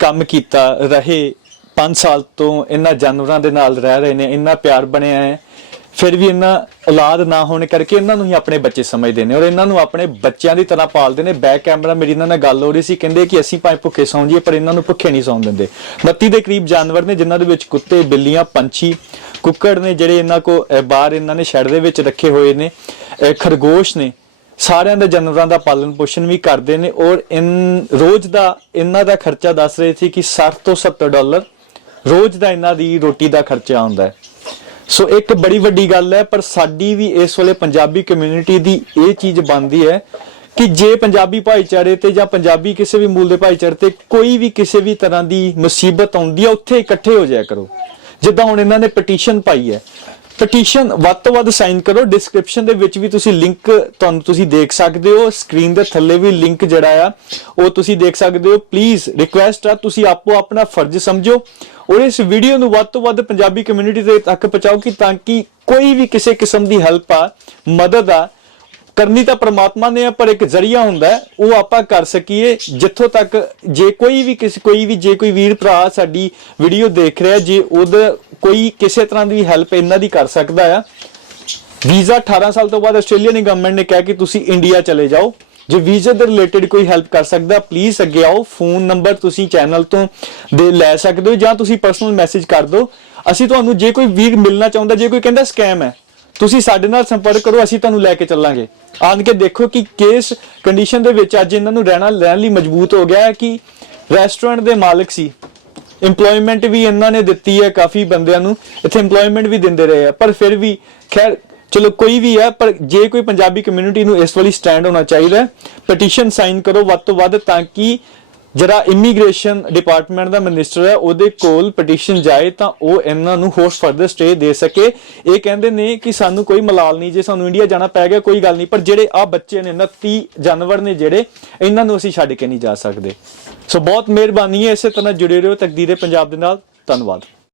ਕੰਮ ਕੀਤਾ, ਰਹੇ 5 ਸਾਲ ਤੋਂ ਇਹਨਾਂ ਜਾਨਵਰਾਂ ਦੇ ਨਾਲ ਰਹਿ ਰਹੇ ਨੇ, ਇੰਨਾ ਪਿਆਰ ਬਣਿਆ ਹੈ, ਫਿਰ ਵੀ ਇਹਨਾਂ ਔਲਾਦ ਨਾ ਹੋਣ ਕਰਕੇ ਇਹਨਾਂ ਨੂੰ ਹੀ ਆਪਣੇ ਬੱਚੇ ਸਮਝਦੇ ਨੇ ਔਰ ਇਹਨਾਂ ਨੂੰ ਆਪਣੇ ਬੱਚਿਆਂ ਦੀ ਤਰ੍ਹਾਂ ਪਾਲਦੇ ਨੇ। ਬੈਕ ਕੈਮਰਾ ਮੇਰੀ ਇਹਨਾਂ ਨਾਲ ਗੱਲ ਹੋ ਰਹੀ ਸੀ, ਕਹਿੰਦੇ ਕਿ ਅਸੀਂ ਭਾਵੇਂ ਭੁੱਖੇ ਸੌਂ ਜਾਈਏ ਪਰ ਇਹਨਾਂ ਨੂੰ ਭੁੱਖੇ ਨਹੀਂ ਸੌਣ ਦਿੰਦੇ। 29 ਦੇ ਕਰੀਬ ਜਾਨਵਰ ਨੇ, ਜਿਨ੍ਹਾਂ ਦੇ ਵਿੱਚ ਕੁੱਤੇ, ਬਿੱਲੀਆਂ, ਪੰਛੀ, ਕੁੱਕੜ ਨੇ ਜਿਹੜੇ ਇਹਨਾਂ ਕੋ ਬਾਹਰ ਇਹਨਾਂ ਨੇ ਸ਼ੈਡ ਦੇ ਵਿੱਚ ਰੱਖੇ ਹੋਏ ਨੇ, ਖਰਗੋਸ਼ ਨੇ। ਸਾਰਿਆਂ ਦੇ ਜਾਨਵਰਾਂ ਦਾ ਪਾਲਣ ਪੋਸ਼ਣ ਵੀ ਕਰਦੇ ਨੇ ਔਰ ਰੋਜ਼ ਦਾ ਇਹਨਾਂ ਦਾ ਖਰਚਾ ਦੱਸ ਰਹੇ ਸੀ ਕਿ 60 ਤੋਂ $70 ਰੋਜ਼ ਦਾ ਇਹਨਾਂ ਦੀ ਰੋਟੀ ਦਾ ਖਰਚਾ ਆਉਂਦਾ ਹੈ। ਸੋ ਇੱਕ ਬੜੀ ਵੱਡੀ ਗੱਲ ਹੈ, ਪਰ ਸਾਡੀ ਵੀ ਇਸ ਵੇਲੇ ਪੰਜਾਬੀ ਕਮਿਊਨਿਟੀ ਦੀ ਇਹ ਚੀਜ਼ ਬਣਦੀ ਹੈ ਕਿ ਜੇ ਪੰਜਾਬੀ ਭਾਈਚਾਰੇ ਤੇ ਜਾਂ ਪੰਜਾਬੀ ਕਿਸੇ ਵੀ ਮੂਲ ਦੇ ਭਾਈਚਾਰੇ ਤੇ ਕੋਈ ਵੀ ਕਿਸੇ ਵੀ ਤਰ੍ਹਾਂ ਦੀ ਮੁਸੀਬਤ ਆਉਂਦੀ ਹੈ, ਉੱਥੇ ਇਕੱਠੇ ਹੋ ਜਾਇਆ ਕਰੋ। ਜਿੱਦਾਂ ਹੁਣ ਇਹਨਾਂ ਨੇ ਪਟੀਸ਼ਨ ਪਾਈ ਹੈ, ਪਟੀਸ਼ਨ ਵੱਧ ਤੋਂ ਵੱਧ ਸਾਈਨ ਕਰੋ। ਡਿਸਕ੍ਰਿਪਸ਼ਨ ਦੇ ਵਿੱਚ ਵੀ ਤੁਸੀਂ ਲਿੰਕ ਤੁਸੀਂ ਦੇਖ ਸਕਦੇ ਹੋ, ਸਕਰੀਨ ਦੇ ਥੱਲੇ ਵੀ ਲਿੰਕ ਜਿਹੜਾ ਆ ਉਹ ਤੁਸੀਂ ਦੇਖ ਸਕਦੇ ਹੋ। ਪਲੀਜ਼ ਰਿਕੁਐਸਟ ਆ, ਤੁਸੀਂ ਆਪੋ ਆਪਣਾ ਫਰਜ਼ ਸਮਝੋ ਔਰ ਇਸ ਵੀਡੀਓ ਨੂੰ ਵੱਧ ਤੋਂ ਵੱਧ ਪੰਜਾਬੀ ਕਮਿਊਨਿਟੀ ਦੇ ਤੱਕ ਪਹੁੰਚਾਓ ਕਿ ਤਾਂ ਕਿ ਕੋਈ ਵੀ ਕਿਸੇ ਕਿਸਮ ਦੀ ਹੈਲਪ ਆ, ਮਦਦ ਆ, ਕਰਨੀ ਤਾਂ ਪ੍ਰਮਾਤਮਾ ਨੇ ਆ, ਪਰ ਇੱਕ ਜ਼ਰੀਆ ਹੁੰਦਾ ਹੈ, ਉਹ ਆਪਾਂ ਕਰ ਸਕੀਏ। ਜਿੱਥੋਂ ਤੱਕ ਜੇ ਕੋਈ ਵੀਰ ਭਰਾ ਸਾਡੀ ਵੀਡੀਓ ਦੇਖ ਰਿਹਾ, ਜੇ ਉਹਦਾ ਕੋਈ ਕਿਸੇ ਤਰ੍ਹਾਂ ਦੀ ਹੈਲਪ ਇਹਨਾਂ ਦੀ ਕਰ ਸਕਦਾ ਆ। ਵੀਜ਼ਾ 18 ਸਾਲ ਤੋਂ ਬਾਅਦ ਆਸਟ੍ਰੇਲੀਅਨ ਗਵਰਨਮੈਂਟ ਨੇ ਕਿਹਾ ਕਿ ਤੁਸੀਂ ਇੰਡੀਆ ਚਲੇ ਜਾਓ। ਜੇ ਵੀਜ਼ਾ ਦੇ ਰਿਲੇਟਡ ਕੋਈ ਹੈਲਪ ਕਰ ਸਕਦਾ, ਪਲੀਜ਼ ਅੱਗੇ ਆਓ। ਫੋਨ ਨੰਬਰ ਤੁਸੀਂ ਚੈਨਲ ਤੋਂ ਲੈ ਸਕਦੇ ਹੋ ਜਾਂ ਤੁਸੀਂ ਪਰਸਨਲ ਮੈਸੇਜ ਕਰ ਦਿਓ। ਅਸੀਂ ਤੁਹਾਨੂੰ, ਜੇ ਕੋਈ ਵੀਰ ਮਿਲਣਾ ਚਾਹੁੰਦਾ, ਜੇ ਕੋਈ ਕਹਿੰਦਾ ਸਕੈਮ ਹੈ, ਤੁਸੀਂ ਸਾਡੇ ਨਾਲ ਸੰਪਰਕ ਕਰੋ, ਅਸੀਂ ਤੁਹਾਨੂੰ ਲੈ ਕੇ ਚੱਲਾਂਗੇ। ਆਣ ਕੇ ਦੇਖੋ ਕਿ ਕਿਸ ਕੰਡੀਸ਼ਨ ਦੇ ਵਿੱਚ ਅੱਜ ਇਹਨਾਂ ਨੂੰ ਰਹਿਣ ਲਈ ਮਜਬੂਤ ਹੋ ਗਿਆ ਹੈ ਕਿ ਰੈਸਟੋਰੈਂਟ ਦੇ ਮਾਲਕ ਸੀ, ਇੰਪਲੋਇਮੈਂਟ ਵੀ ਇਹਨਾਂ ਨੇ ਦਿੱਤੀ ਹੈ, ਕਾਫੀ ਬੰਦਿਆਂ ਨੂੰ ਇੱਥੇ ਇੰਪਲੋਇਮੈਂਟ ਵੀ ਦਿੰਦੇ ਰਹੇ ਆ, ਪਰ ਫਿਰ ਵੀ ਖੈਰ ਚਲੋ ਕੋਈ ਵੀ ਹੈ, ਪਰ ਜੇ ਕੋਈ ਪੰਜਾਬੀ ਕਮਿਊਨਿਟੀ ਨੂੰ ਇਸ ਵਾਲੀ ਸਟੈਂਡ ਹੋਣਾ ਚਾਹੀਦਾ ਹੈ। ਪਟੀਸ਼ਨ ਸਾਈਨ ਕਰੋ ਵੱਧ ਤੋਂ ਵੱਧ, ਤਾਂ ਕਿ ਜਿਹੜਾ ਇਮੀਗ੍ਰੇਸ਼ਨ ਡਿਪਾਰਟਮੈਂਟ ਦਾ ਮਿਨਿਸਟਰ ਹੈ ਉਹਦੇ ਕੋਲ ਪਟੀਸ਼ਨ ਜਾਏ ਤਾਂ ਉਹ ਇਹਨਾਂ ਨੂੰ ਹੋਰ ਫਰਦਰ ਸਟੇ ਦੇ ਸਕੇ। ਇਹ ਕਹਿੰਦੇ ਨੇ ਕਿ ਸਾਨੂੰ ਕੋਈ ਮਲਾਲ ਨਹੀਂ, ਜੇ ਸਾਨੂੰ ਇੰਡੀਆ ਜਾਣਾ ਪੈ ਗਿਆ ਕੋਈ ਗੱਲ ਨਹੀਂ, ਪਰ ਜਿਹੜੇ ਆ ਬੱਚੇ ਨੇ 29 ਜਾਨਵਰ ਨੇ ਜਿਹੜੇ, ਇਹਨਾਂ ਨੂੰ ਅਸੀਂ ਛੱਡ ਕੇ ਨਹੀਂ ਜਾ ਸਕਦੇ। ਸੋ ਬਹੁਤ ਮਿਹਰਬਾਨੀ ਹੈ, ਇਸੇ ਤਰ੍ਹਾਂ ਜੁੜੇ ਰਹੋ ਤਕਦੀਰੇ ਪੰਜਾਬ ਦੇ ਨਾਲ। ਧੰਨਵਾਦ।